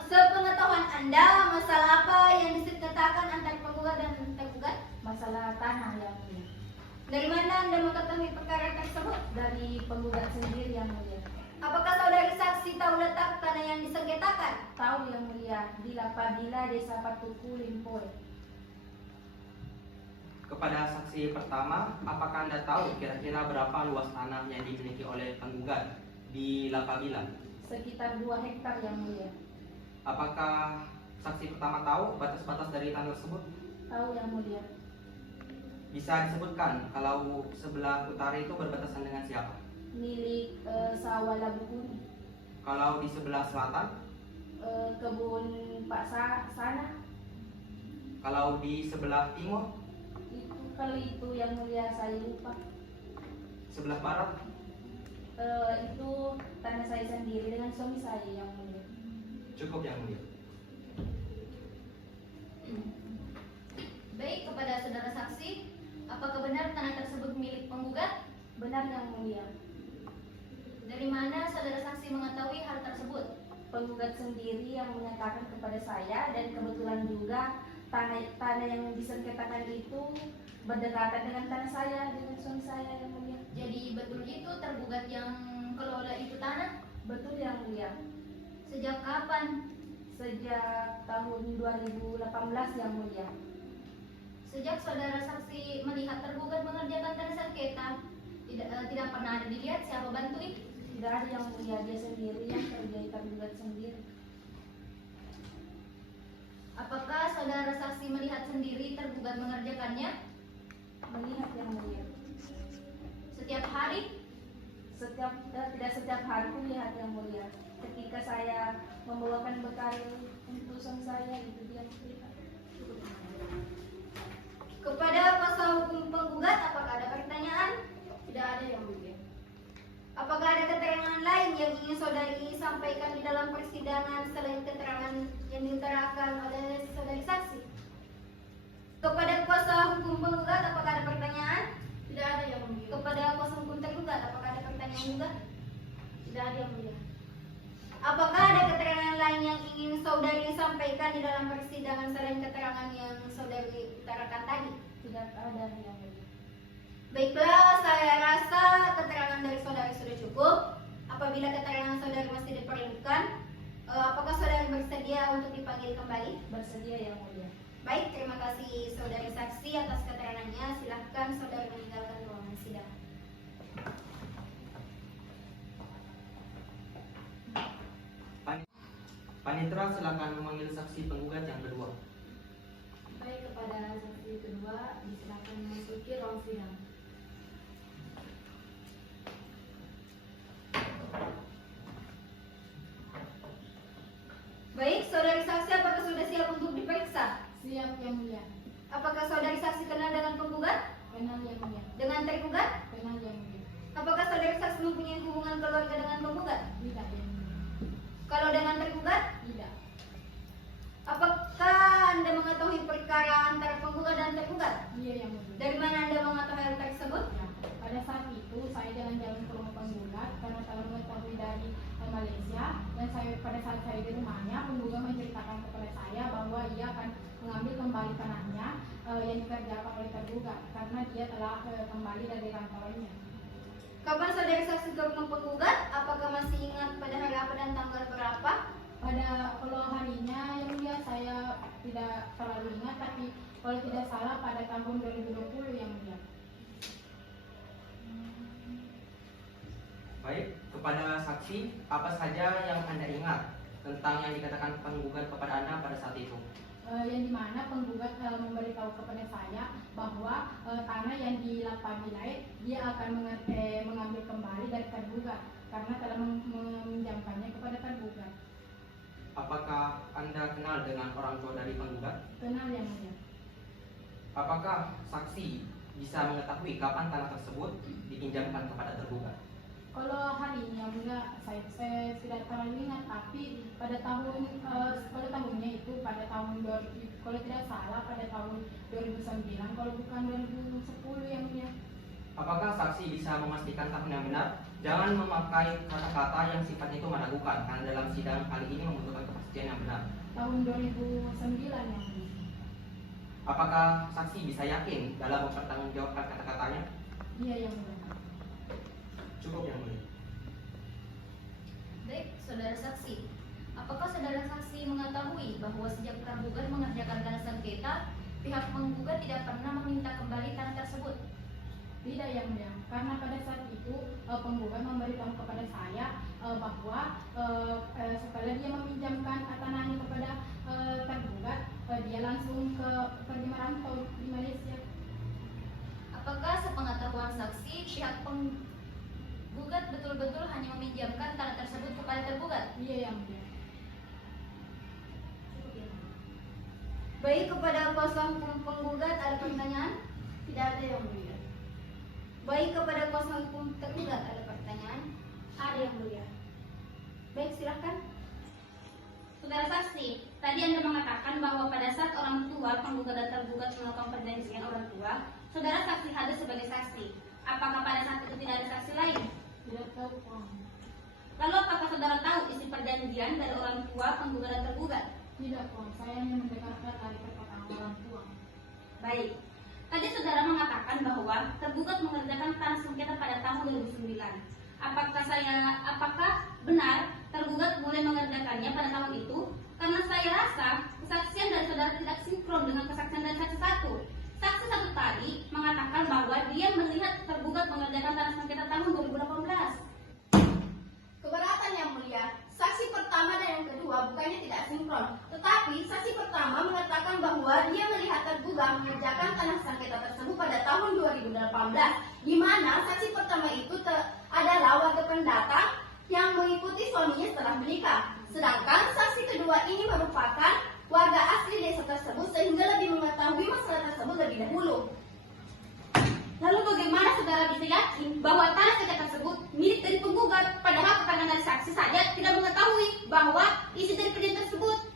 Sepengetahuan Anda, masalah apa yang disertakan antara penggugat dan tergugat? Masalah tanah Yang Mulia. Dari mana Anda mengetahui perkara tersebut? Dari penggugat sendiri Yang Mulia. Apakah saudari saksi tahu letak tanah yang disengketakan? Tahu Yang Mulia, di Lapabila Desa Patuku Limpo. Kepada saksi pertama, apakah Anda tahu kira-kira berapa luas tanah yang dimiliki oleh penggugat di Lapabila? Sekitar 2 hektar Yang Mulia. Apakah saksi pertama tahu batas-batas dari tanah tersebut? Tahu Yang Mulia. Bisa disebutkan kalau sebelah utara itu berbatasan dengan siapa? Milik Sawala Bukuni. Kalau di sebelah selatan, Kebun Pak Sana. Kalau di sebelah timur, Kalau itu yang mulia saya lupa. sebelah barat, Itu tanah saya sendiri dengan suami saya yang mulia. cukup yang mulia. Baik, kepada saudara saksi, apakah benar tanah tersebut milik penggugat? Benar yang mulia. Dari mana saudara saksi mengetahui hal tersebut? Penggugat sendiri yang menyatakan kepada saya, dan kebetulan juga tanah yang disengketakan itu berdekatan dengan tanah saya dengan suami saya yang mulia. Jadi betul itu tergugat yang kelola itu tanah? Betul yang mulia. Sejak kapan? Sejak tahun 2018 yang mulia. Sejak saudara saksi melihat tergugat mengerjakan tanah sengketa, tidak pernah ada dilihat siapa bantuin? Tidak ada yang mulia, dia sendiri yang kerja tergugat sendiri. Apakah saudara saksi melihat sendiri tergugat mengerjakannya? Melihat yang mulia. Setiap hari? Tidak setiap hari pun lihat yang mulia. Ketika saya membawakan bekal untuk suami saya, itu dia melihat. Kepada kuasa hukum penggugat, apakah ada pertanyaan? Tidak ada yang mulia. Apakah ada keterangan lain yang ingin saudari sampaikan di dalam persidangan selain keterangan yang diutarakan oleh saudari saksi? Kepada kuasa hukum penggugat, apakah ada pertanyaan? Tidak ada yang mulia. Kepada kuasa hukum tergugat, apakah ada pertanyaan juga? Tidak ada yang mulia. Apakah ada keterangan lain yang ingin saudari sampaikan di dalam persidangan selain keterangan yang saudari utarakan tadi? Tidak ada yang mulia. Baiklah, saya rasa keterangan dari saudari sudah cukup. Apabila keterangan saudari masih diperlukan, apakah saudari bersedia untuk dipanggil kembali? Bersedia yang mulia. Baik, terima kasih saudari saksi atas keterangannya. Silahkan saudari meninggalkan ruangan sidang. Panitera silakan memanggil saksi penggugat yang kedua. Baik, kepada saksi kedua disilakan memasuki ruang sidang. Baik, saudari saksi, apakah sudah siap untuk diperiksa? Siap yang mulia. Apakah saudari saksi kenal dengan penggugat? Kenal yang mulia. Dengan tergugat? Kenal yang mulia. Apakah saudari saksi mempunyai hubungan keluarga dengan penggugat? Tidak yang mulia. Kalau dengan tergugat? Tidak. Apakah Anda mengetahui perkara antara penggugat dan tergugat? Iya yang mulia. Dari mana Anda mengetahui hal tersebut? Ya, pada saat itu saya jalan-jalan ke rumah penggugat karena saya mengetahui dari Malaysia, dan pada saat saya di rumahnya, penggugat menceritakan kepada saya bahwa ia akan mengambil kembali tanahnya yang dikerjakan oleh tergugat karena dia telah kembali dari rantauannya. Kapan saudari saksi ke rumah penggugat? Apakah masih ingat pada hari apa dan tanggal berapa? Kalau harinya yang mulia saya tidak terlalu ingat, tapi kalau tidak salah pada tahun 2020 yang mulia. Baik, kepada saksi, apa saja yang Anda ingat tentang yang dikatakan penggugat kepada Anda pada saat itu? Yang dimana penggugat memberitahu kepada saya bahwa tanah yang di Lapabilai dia akan mengambil kembali dari tergugat karena telah meminjamkannya kepada tergugat. Apakah Anda kenal dengan orang tua dari penggugat? Kenal yang mulia. Apakah saksi bisa mengetahui kapan tanah tersebut dipinjamkan kepada tergugat? Kalau harinya enggak, saya tidak terlalu ingat, tapi pada tahunnya itu pada tahun 2000, kalau tidak salah pada tahun 2009, kalau bukan 2010 yang mulia. Apakah saksi bisa memastikan tahun yang benar? Jangan memakai kata-kata yang sifatnya itu meragukan, karena dalam sidang kali ini membutuhkan kepastian yang benar. Tahun 2009 yang mulia. Apakah saksi bisa yakin dalam mempertanggungjawabkan kata-katanya? Iya yang mulia. Cukup yang mulia. Baik, saudara saksi. Apakah saudara saksi mengetahui bahwa sejak tergugat mengerjakan tanah sengketa, pihak penggugat tidak pernah meminta kembali tanah tersebut? Tidak yang mulia, karena pada saat itu penggugat memberitahu kepada saya bahwa setelah dia meminjamkan tanahnya kepada tergugat, dia langsung pergi merantau di Malaysia. Apakah sepengetahuan saksi pihak penggugat betul-betul hanya meminjamkan tanah tersebut kepada tergugat? Iya yang mulia. Baik, kepada kuasa hukum penggugat ada pertanyaan? Tidak ada yang mulia. Baik, kepada kuasa hukum tergugat ada pertanyaan? Ada yang mulia. Baik, silakan. Saudara saksi, tadi Anda mengatakan bahwa pada saat orang tua penggugat dan tergugat melakukan perjanjian orang tua, saudara saksi hadir sebagai saksi. Apakah pada saat itu tidak ada saksi lain? Tidak tahu, Pak. Lalu apakah saudara tahu isi perjanjian dari orang tua penggugat dan tergugat? Tidak, Pak. Saya hanya mendengarkan dari perkataan orang tua. Baik. Tadi saudara mengatakan bahwa tergugat mengerjakan tanah sengketa pada tahun 2009. Apakah benar tergugat mulai mengerjakannya pada tahun itu? Karena saya rasa kesaksian dari saudara tidak sinkron dengan kesaksian dari saksi satu. Saksi satu tadi mengatakan bahwa dia melihat tergugat mengerjakan tanah sengketa tahun 2018. Keberatan yang mulia, saksi pertama dan yang kedua bukannya tidak sinkron, tetapi saksi pertama mengatakan bahwa dia melihat tergugat mengerjakan tanah sengketa tersebut pada tahun 2018, di mana saksi pertama itu adalah warga pendatang yang mengikuti suaminya setelah menikah. Sedangkan saksi kedua ini merupakan warga asli desa tersebut sehingga lebih mengetahui masalah tersebut lebih dahulu. Lalu bagaimana saudara bisa yakin bahwa tanah sengketa tersebut milik dari penggugat, padahal keterangan dari saksi saja tidak mengetahui bahwa isi dari perjanjian tersebut?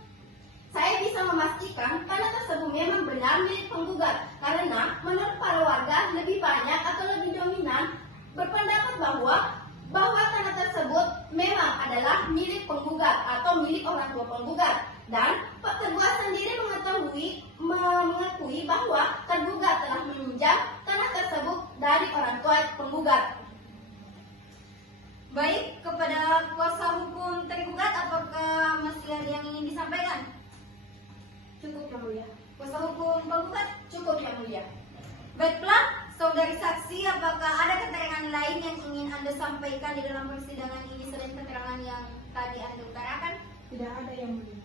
Saya bisa memastikan tanah tersebut memang benar milik penggugat karena menurut para warga lebih banyak atau lebih dominan berpendapat bahwa tanah tersebut memang adalah milik penggugat atau milik orang tua penggugat, dan Pak Tergugat sendiri mengakui bahwa tergugat telah meminjam tanah tersebut dari orang tua penggugat. Baik, kepada kuasa hukum tergugat apakah masih ada yang ingin disampaikan? Cukup yang mulia. Kuasa hukum penggugat? Cukup yang mulia. Baiklah, saudari saksi, apakah ada keterangan lain yang ingin Anda sampaikan di dalam persidangan ini selain keterangan yang tadi Anda utarakan? Tidak ada yang mulia.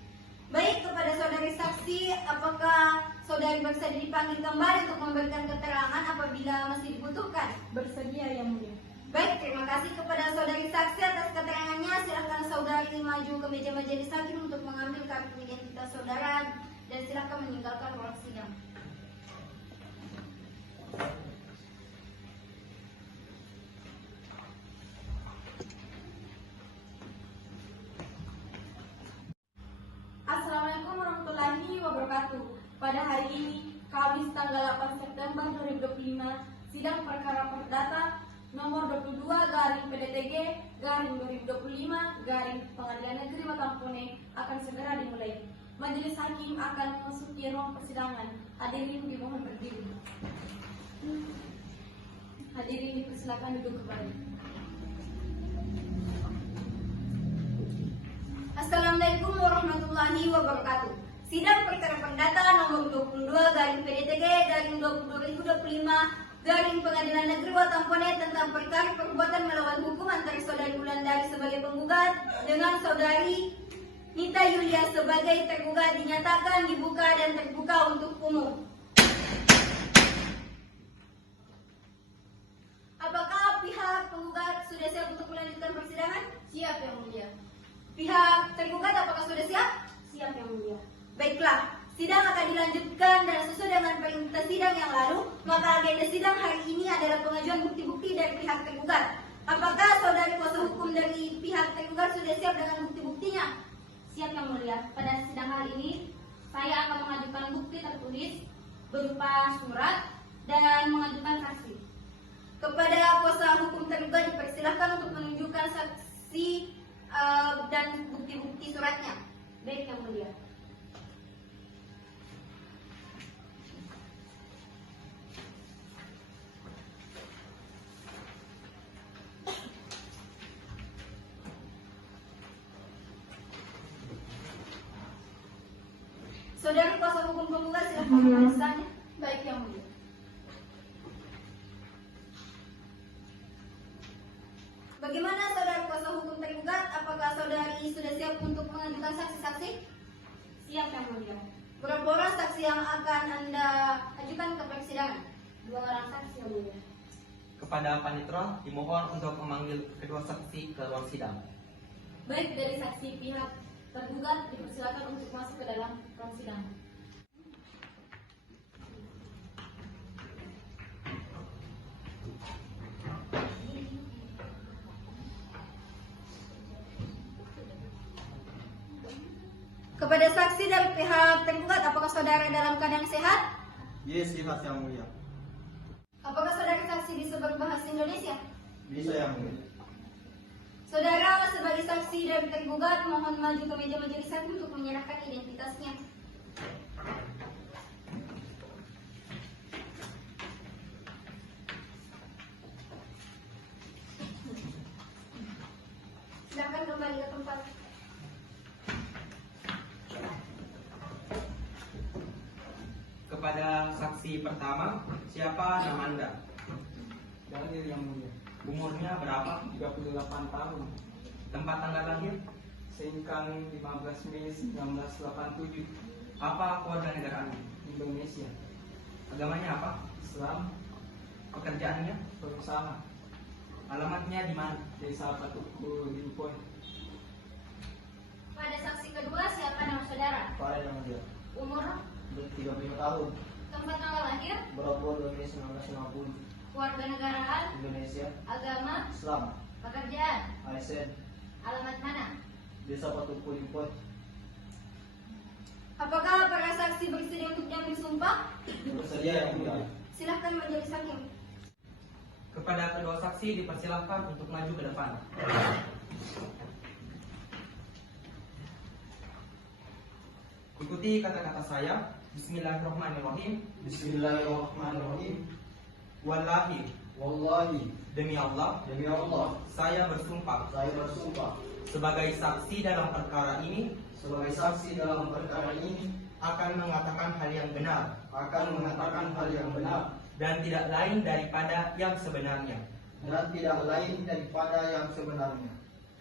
Baik, kepada saudari saksi, apakah saudari bersedia dipanggil kembali untuk memberikan keterangan apabila masih dibutuhkan? Bersedia yang mulia. Baik, terima kasih kepada saudari saksi atas keterangannya. Silakan saudari maju ke meja majelis hakim untuk mengambil kartu identitas saudara dan silakan meninggalkan ruang sidang. Assalamualaikum warahmatullahi wabarakatuh. Pada hari ini, Kamis tanggal 8 September 2025, sidang perkara perdata nomor 22/PDTG/2025 Pengadilan Negeri Matampone akan segera dimulai. Majelis hakim akan memasuki ruang persidangan. Hadirin dimohon berdiri. Hadirin dipersilakan duduk kembali. Assalamualaikum warahmatullahi wabarakatuh. Sidang perkara perdata nomor 22/PDTG/2025 Pengadilan Negeri Matampone tentang perkara perbuatan melawan hukum antara saudari Wulandari sebagai penggugat dengan saudari Nita Yulia sebagai tergugat dinyatakan dibuka dan terbuka untuk umum. Apakah pihak penggugat sudah siap untuk melanjutkan persidangan? Siap yang mulia. Pihak tergugat apakah sudah siap? Siap yang mulia. Baiklah, sidang akan dilanjutkan dan sesuai dengan perintah sidang yang lalu, maka agenda sidang hari ini adalah pengajuan bukti-bukti dari pihak tergugat. Apakah saudari kuasa hukum dari pihak tergugat sudah siap dengan bukti-buktinya? Siap yang mulia. Pada sidang hari ini, saya akan mengajukan bukti tertulis berupa surat dan mengajukan saksi. Kepada kuasa hukum tergugat dipersilahkan untuk menunjukkan saksi dan bukti-bukti suratnya. Baik yang mulia. Saudari kuasa hukum penggugat silakan menuliskannya. Baik yang mulia. Bagaimana saudari kuasa hukum tergugat? Apakah saudari sudah siap untuk mengajukan saksi-saksi? Siap yang mulia. Berapa orang saksi yang akan Anda ajukan ke persidangan? 2 orang saksi yang mulia. Kepada panitera dimohon untuk memanggil kedua saksi ke ruang sidang. Baik, dari saksi pihak tergugat dipersilakan untuk masuk ke dalam ruang sidang. Kepada saksi dari pihak tergugat, apakah saudara dalam keadaan sehat? Yes, sehat yang mulia. Apakah saudara saksi bisa berbahasa Indonesia? Bisa yang mulia. Saudara sebagai saksi dari tergugat mohon maju ke meja majelis hakim untuk menyerahkan identitasnya. Silakan kembali ke tempat. Kepada saksi pertama, siapa nama Anda? Daniel yang mulia. Umurnya berapa? 38 tahun. Tempat tanggal lahir? Sengkang 15 Mei 1987. Apa keluarga negaraan? Indonesia. Agamanya apa? Islam. Pekerjaannya? Pengusaha. Alamatnya di mana? Desa Patuku Limpon. Pada saksi kedua, siapa nama saudara? Para yang mulia. Umur, 35 tahun. tempat tanggal lahir, Berapa Mei 1950. keluarga negaraan, Indonesia. agama, Islam. pekerjaan, ASN. alamat mana? Desa Patuku Limpon. Apakah para saksi bersedia untuk diambil sumpah? Bersedia yang mulia. Silahkan majelis hakim. Kepada kedua saksi dipersilahkan untuk maju ke depan. Ikuti kata-kata saya. Bismillahirrahmanirrahim. Bismillahirrahmanirrahim. Wallahi, Wallahi, demi Allah, demi Allah, saya bersumpah saya bersumpah sebagai saksi dalam perkara ini sebagai saksi dalam perkara ini akan mengatakan hal yang benar akan mengatakan hal yang benar dan tidak lain daripada yang sebenarnya. dan tidak lain daripada yang sebenarnya.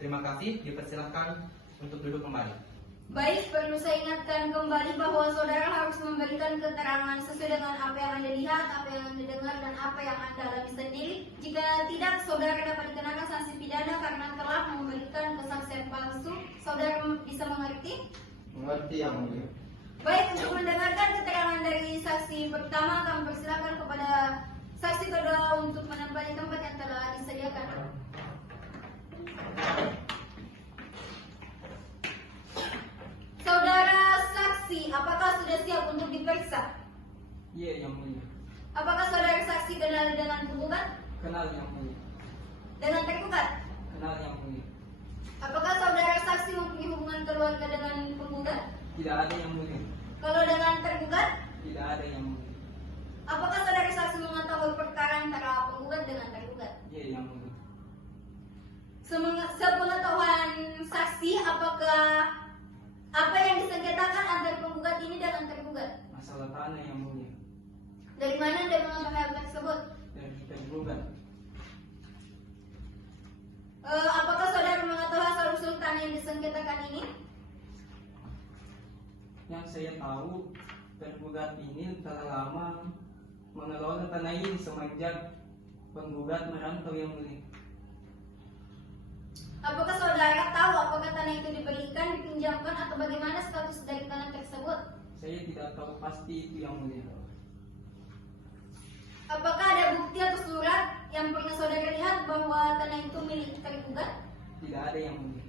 Terima kasih. Dipersilahkan untuk duduk kembali. Baik, perlu saya ingatkan kembali bahwa saudara harus memberikan keterangan sesuai dengan apa yang Anda lihat, apa yang Anda dengar, dan apa yang Anda alami sendiri. Jika tidak, saudara dapat dikenakan sanksi pidana karena telah memberikan kesaksian palsu. Saudara bisa mengerti? Mengerti yang mulia. Baik, untuk mendengarkan keterangan dari saksi pertama, kami persilakan kepada saksi kedua untuk menempati tempat yang telah disediakan. Saudara saksi, apakah sudah siap untuk diperiksa? Iya yang mulia. Apakah saudara saksi kenal dengan penggugat? Kenal yang mulia. Dengan tergugat? Kenal yang mulia. Apakah saudara saksi mempunyai hubungan keluarga dengan penggugat? Tidak ada yang mulia. Kalau dengan tergugat? Tidak ada yang mulia. Apakah saudara saksi mengetahui perkara antara penggugat dengan tergugat? Iya yang mulia. Sepengetahuan saksi, apakah apa yang disengketakan antara penggugat ini dengan tergugat? Masalah tanah yang mulia. Dari mana Anda mengetahui hal tersebut? Dan kita gugat. Apakah saudara mengetahui asal-usul tanah yang disengketakan ini? Yang saya tahu, tergugat ini telah lama mengelola tanah ini semenjak penggugat merantau yang mulia. Apakah saudara tahu apakah tanah itu dibelikan, dipinjamkan, atau bagaimana status dari tanah tersebut? Saya tidak tahu pasti itu yang mulia. Apakah ada bukti atau surat yang pernah saudara lihat bahwa tanah itu milik tergugat? Tidak ada yang mulia.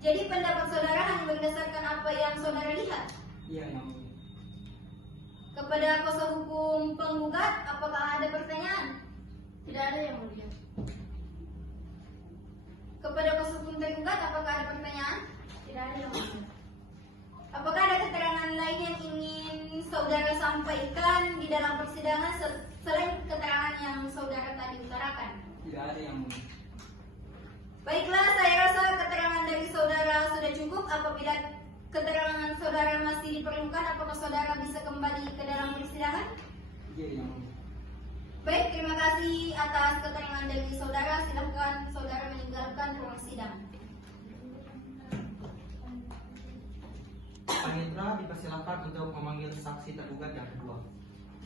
Jadi pendapat saudara hanya berdasarkan apa yang saudara lihat? Iya yang mulia. Kepada kuasa hukum penggugat, apakah ada pertanyaan? Tidak ada yang mulia. Kepada kuasa hukum tergugat, apakah ada pertanyaan? Tidak ada yang mulia. Apakah ada keterangan lain yang ingin saudara sampaikan di dalam persidangan selain keterangan yang saudara tadi utarakan? Tidak ada yang mulia. Baiklah, saya rasa keterangan dari saudara sudah cukup. Apabila keterangan saudara masih diperlukan, apakah saudara bisa kembali ke dalam persidangan? Iya yang mulia. Baik, terima kasih atas keterangan dari saudara. Silakan saudara meninggalkan ruang sidang. Panitra dipersilahkan untuk memanggil saksi tergugat yang kedua.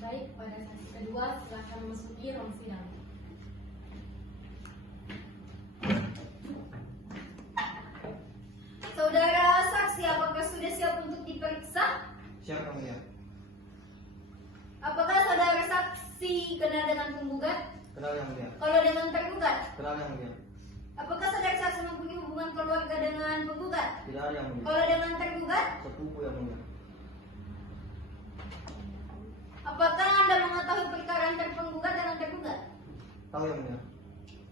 Baik, pada saksi kedua silakan memasuki ruang sidang. Saudara saksi, apakah sudah siap untuk diperiksa? Siap yang mulia. Apakah saudara saksi kenal dengan penggugat? Kenal yang mulia. Kalau dengan tergugat, Kenal yang mulia. apakah saudara saksi masih mempunyai hubungan keluarga dengan penggugat? Tidak ada yang mulia. Kalau dengan tergugat, Sepupu yang mulia. apakah Anda mengetahui perkara antara penggugat dan tergugat? Tahu yang mulia.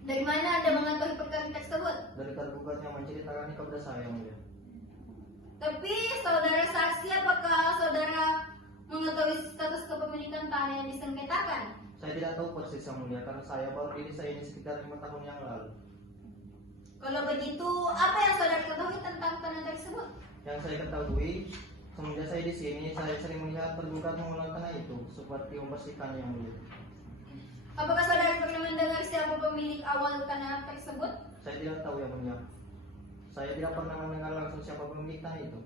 Dari mana Anda mengetahui perkara tersebut? Dari tergugatnya menceritakan kepada saya yang mulia. Tapi saudara saksi, apakah saudara mengetahui status kepemilikan tanah yang disengketakan? Saya tidak tahu persis yang mulia karena saya baru diri saya ini sekitar 5 tahun yang lalu. Kalau begitu, apa yang saudara ketahui tentang tanah tersebut? Yang saya ketahui, semenjak saya di sini, saya sering melihat tergugat mengulang tanah itu seperti membersihkan yang mulia. Apakah saudara pernah mendengar siapa pemilik awal tanah tersebut? Saya tidak tahu yang mulia. Saya tidak pernah mendengar langsung siapa pemilik tanah itu.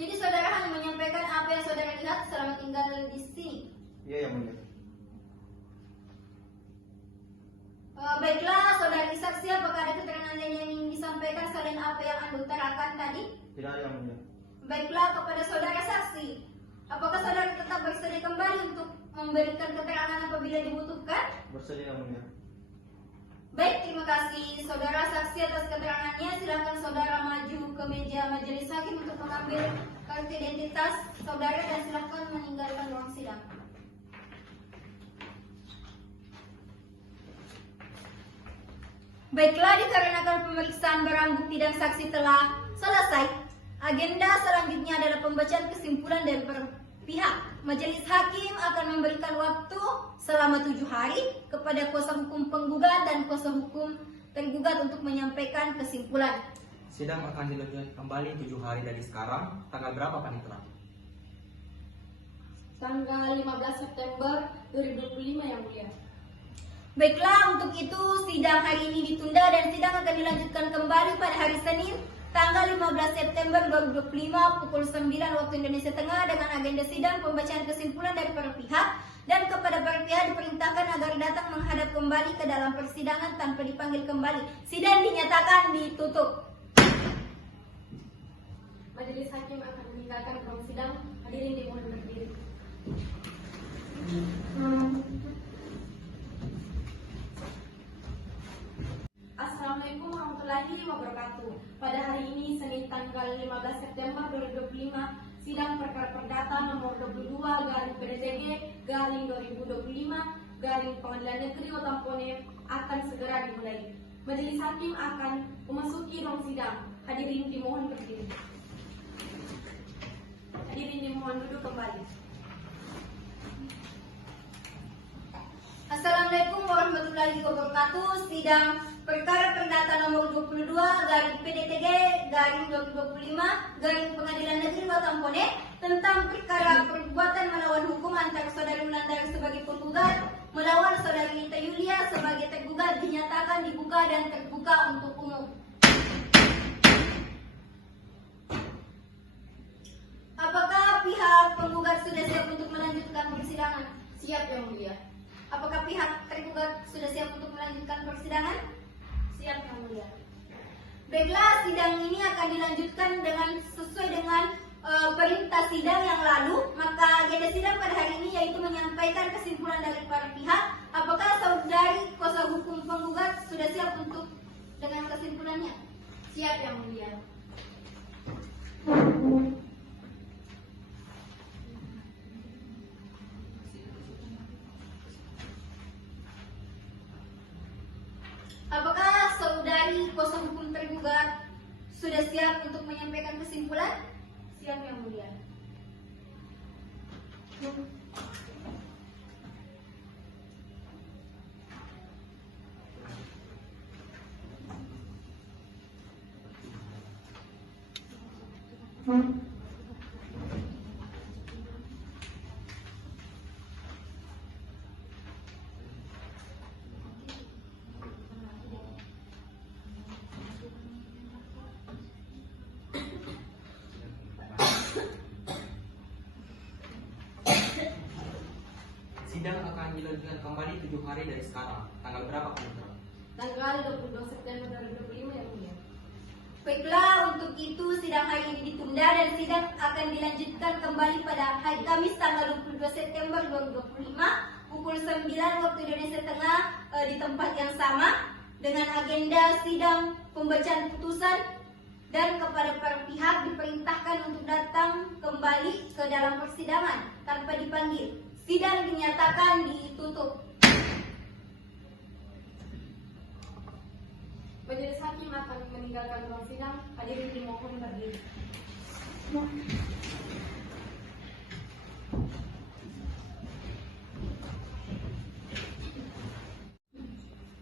Jadi saudara hanya menyampaikan apa yang saudara lihat selama tinggal di sini. Iya yang mulia. Baiklah, saudara saksi, apakah ada keterangan lain yang ingin disampaikan selain apa yang Anda utarakan tadi? Tidak ada yang mulia. Baiklah, kepada saudara saksi, apakah saudara tetap bersedia kembali untuk memberikan keterangan apabila dibutuhkan? Bersedia yang mulia. Baik, terima kasih saudara saksi atas keterangannya. Silakan saudara maju ke meja majelis hakim untuk mengambil kartu identitas saudara dan silakan meninggalkan ruang sidang. Baiklah, dikarenakan pemeriksaan barang bukti dan saksi telah selesai, agenda selanjutnya adalah pembacaan kesimpulan dari pihak. Majelis hakim akan memberikan waktu selama 7 hari kepada kuasa hukum penggugat dan kuasa hukum tergugat untuk menyampaikan kesimpulan. Sidang akan dilanjutkan kembali 7 hari dari sekarang. Tanggal berapa Panitera? Tanggal 15 September 2025 yang mulia. Baiklah, untuk itu sidang hari ini ditunda dan sidang akan dilanjutkan kembali pada hari Senin tanggal 15 September 2025 pukul 9 waktu Indonesia Tengah dengan agenda sidang pembacaan kesimpulan dari para pihak dan kepada para pihak diperintahkan agar datang menghadap kembali ke dalam persidangan tanpa dipanggil kembali. Sidang dinyatakan ditutup. Majelis hakim akan meninggalkan ruang sidang. Hadirin dimohon berdiri. Assalamualaikum warahmatullahi wabarakatuh. Pada hari ini Senin tanggal 15 September 2025, sidang perkara perdata nomor 22/PDTG/2025 Pengadilan Negeri Otampone akan segera dimulai. Majelis hakim akan memasuki ruang sidang. Hadirin dimohon berdiri. Hadirin dimohon duduk kembali. Assalamualaikum warahmatullahi wabarakatuh. Sidang perkara perdata nomor 22/PDTG/2025 Pengadilan Negeri Otampone tentang perkara perbuatan melawan hukum antara saudari Wulandari sebagai penggugat melawan saudari Nita Yulia sebagai tergugat dinyatakan dibuka dan terbuka untuk umum. Apakah pihak penggugat sudah siap untuk melanjutkan persidangan? Siap yang mulia. Apakah pihak tergugat sudah siap untuk melanjutkan persidangan? Siap yang mulia. Baiklah, sidang ini akan dilanjutkan dengan sesuai dengan perintah sidang yang lalu. Maka agenda sidang pada hari ini yaitu menyampaikan kesimpulan dari para pihak. Apakah saudari kuasa hukum penggugat sudah siap untuk dengan kesimpulannya? Siap yang mulia. Apakah saudari kuasa hukum tergugat sudah siap untuk menyampaikan kesimpulan? Siap yang mulia. Sidang akan dilanjutkan kembali 7 hari dari sekarang. Tanggal berapa Panitera? Tanggal 22 September 2025 yang mulia. Baiklah, untuk itu sidang hari ini ditunda dan sidang akan dilanjutkan kembali pada hari Kamis tanggal 22 September 2025 pukul 9 waktu Indonesia Tengah di tempat yang sama dengan agenda sidang pembacaan putusan dan kepada para pihak diperintahkan untuk datang kembali ke dalam persidangan tanpa dipanggil. Sidang dinyatakan ditutup. Majelis hakim akan meninggalkan ruang sidang. Hadirin dimohon berdiri.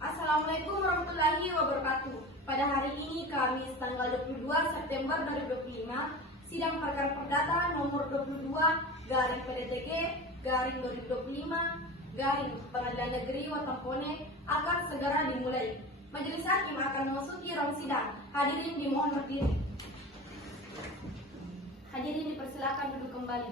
Assalamualaikum warahmatullahi wabarakatuh. Pada hari ini Kamis tanggal 22 September 2025, sidang perkara perdata nomor 22 garing PDTG garing 2025 garing Pengadilan Negeri Watampone akan segera dimulai. Majelis hakim akan memasuki ruang sidang. Hadirin dimohon berdiri. Hadirin dipersilakan duduk kembali.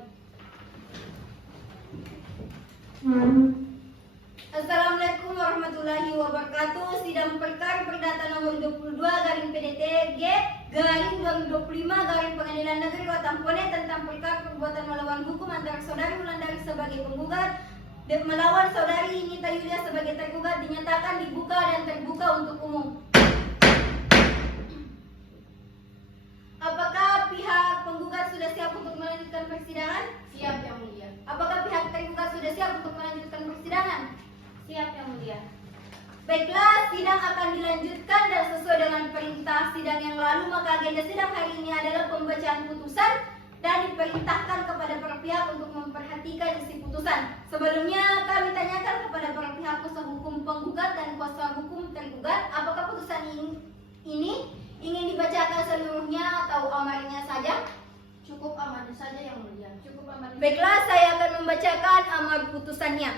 Assalamualaikum warahmatullahi wabarakatuh. Sidang perkara perdata nomor 22 garing PDTG garing 2025 garing Pengadilan Negeri Watampone tentang perkara perbuatan melawan hukum antara saudari Wulandari sebagai penggugat dan melawan saudari Nita Yulia sebagai tergugat dinyatakan dibuka dan terbuka untuk umum. Apakah pihak penggugat sudah siap untuk melanjutkan persidangan? Siap, Yang Mulia. Apakah pihak tergugat sudah siap untuk melanjutkan persidangan? Siap, Yang Mulia. Baiklah, sidang akan dilanjutkan dan sesuai dengan perintah sidang yang lalu, maka agenda sidang hari ini adalah pembacaan putusan dan diperintahkan kepada para pihak untuk memperhatikan isi putusan. Sebelumnya kami tanyakan kepada para pihak kuasa hukum penggugat dan kuasa hukum tergugat, apakah putusan ini ingin dibacakan seluruhnya atau amarnya saja? Cukup amanah saja, Yang Mulia. Cukup amanah. Baiklah, saya akan membacakan amar putusannya.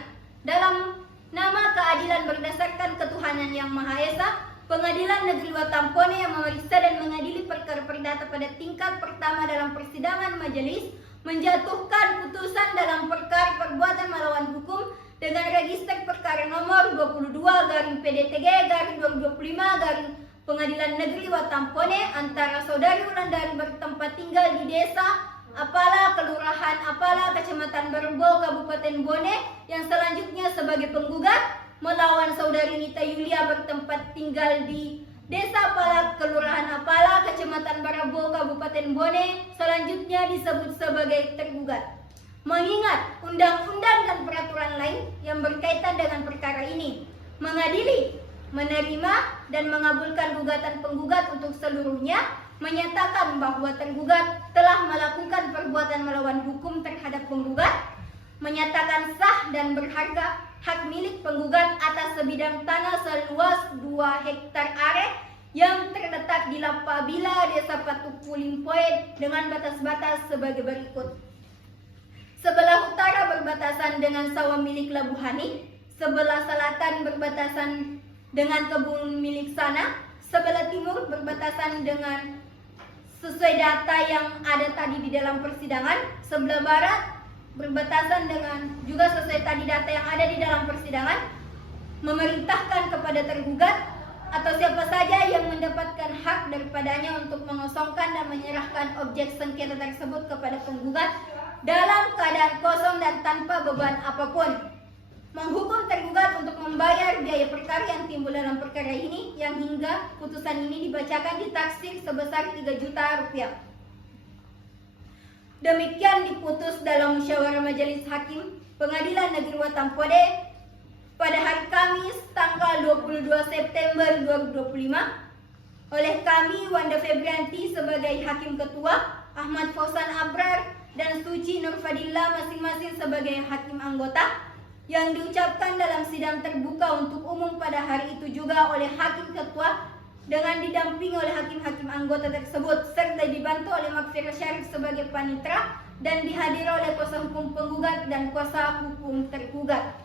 Dalam nama keadilan berdasarkan ketuhanan yang Maha Esa, Pengadilan Negeri Watampone yang memeriksa dan mengadili perkara perdata pada tingkat pertama dalam persidangan majelis menjatuhkan putusan dalam perkara perbuatan melawan hukum dengan register perkara nomor 22 garing PDTG garing 2025 garing Pengadilan Negeri Watampone antara saudari Wulandari bertempat tinggal di desa Apala, Kelurahan Apala, Kecamatan Berbo, Kabupaten Bone yang selanjutnya sebagai penggugat melawan saudari Nita Yulia bertempat tinggal di Desa Apala, Kelurahan Apala, Kecamatan Berbo, Kabupaten Bone selanjutnya disebut sebagai tergugat. Mengingat undang-undang dan peraturan lain yang berkaitan dengan perkara ini, mengadili, menerima, dan mengabulkan gugatan penggugat untuk seluruhnya, menyatakan bahwa tergugat telah melakukan perbuatan melawan hukum terhadap penggugat, menyatakan sah dan berharga hak milik penggugat atas sebidang tanah seluas 2 hektar are yang terletak di Lapabila, Desa Patuku Limpoe dengan batas-batas sebagai berikut. Sebelah utara berbatasan dengan sawah milik Labuhani, sebelah selatan berbatasan dengan kebun milik Sana, sebelah timur berbatasan dengan sesuai data yang ada tadi di dalam persidangan, sebelah barat berbatasan dengan juga sesuai tadi data yang ada di dalam persidangan, memerintahkan kepada tergugat atau siapa saja yang mendapatkan hak daripadanya untuk mengosongkan dan menyerahkan objek sengketa tersebut kepada penggugat dalam keadaan kosong dan tanpa beban apapun. Menghukum tergugat untuk membayar biaya perkara yang timbul dalam perkara ini yang hingga putusan ini dibacakan ditaksir sebesar 3 juta rupiah. Demikian diputus dalam musyawarah majelis hakim Pengadilan Negeri Watampone pada hari Kamis tanggal 22 September 2025 oleh kami Wanda Febrianti sebagai hakim ketua, Ahmad Fauzan Abrar dan Suci Nur Fadila masing-masing sebagai hakim anggota, yang diucapkan dalam sidang terbuka untuk umum pada hari itu juga oleh hakim ketua dengan didampingi oleh hakim-hakim anggota tersebut serta dibantu oleh Makfir Syarif sebagai panitera dan dihadiri oleh kuasa hukum penggugat dan kuasa hukum tergugat.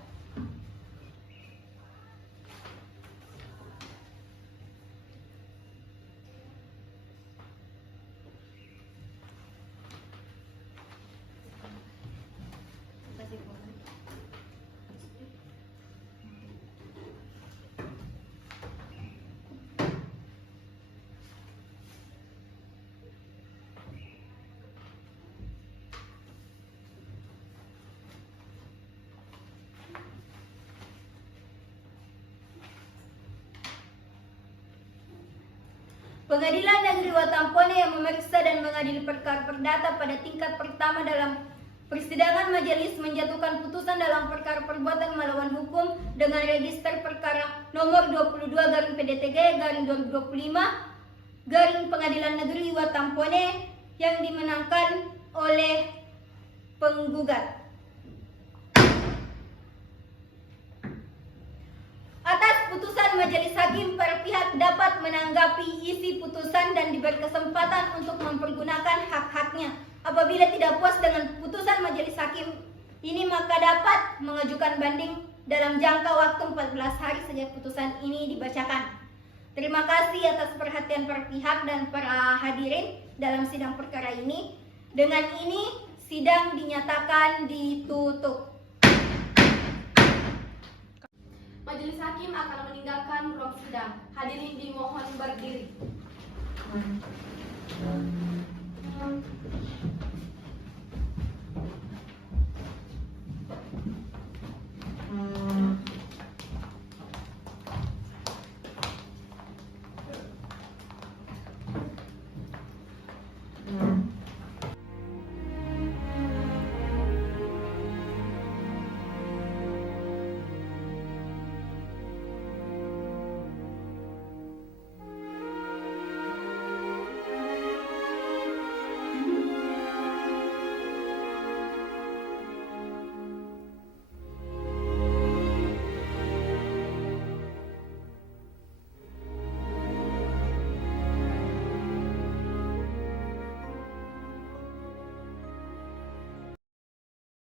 Pengadilan Negeri Watampone yang memeriksa dan mengadili perkara perdata pada tingkat pertama dalam persidangan majelis menjatuhkan putusan dalam perkara perbuatan melawan hukum dengan register perkara nomor 22/PDTG/2025 Pengadilan Negeri Watampone yang dimenangkan oleh penggugat. Atas putusan majelis hakim, para pihak dapat menanggapi isi putusan dan diberi kesempatan untuk mempergunakan hak-haknya. Apabila tidak puas dengan putusan majelis hakim ini, maka dapat mengajukan banding dalam jangka waktu 14 hari sejak putusan ini dibacakan. Terima kasih atas perhatian para pihak dan para hadirin dalam sidang perkara ini. Dengan ini, sidang dinyatakan ditutup. Majelis hakim akan meninggalkan ruang sidang. Hadirin dimohon berdiri.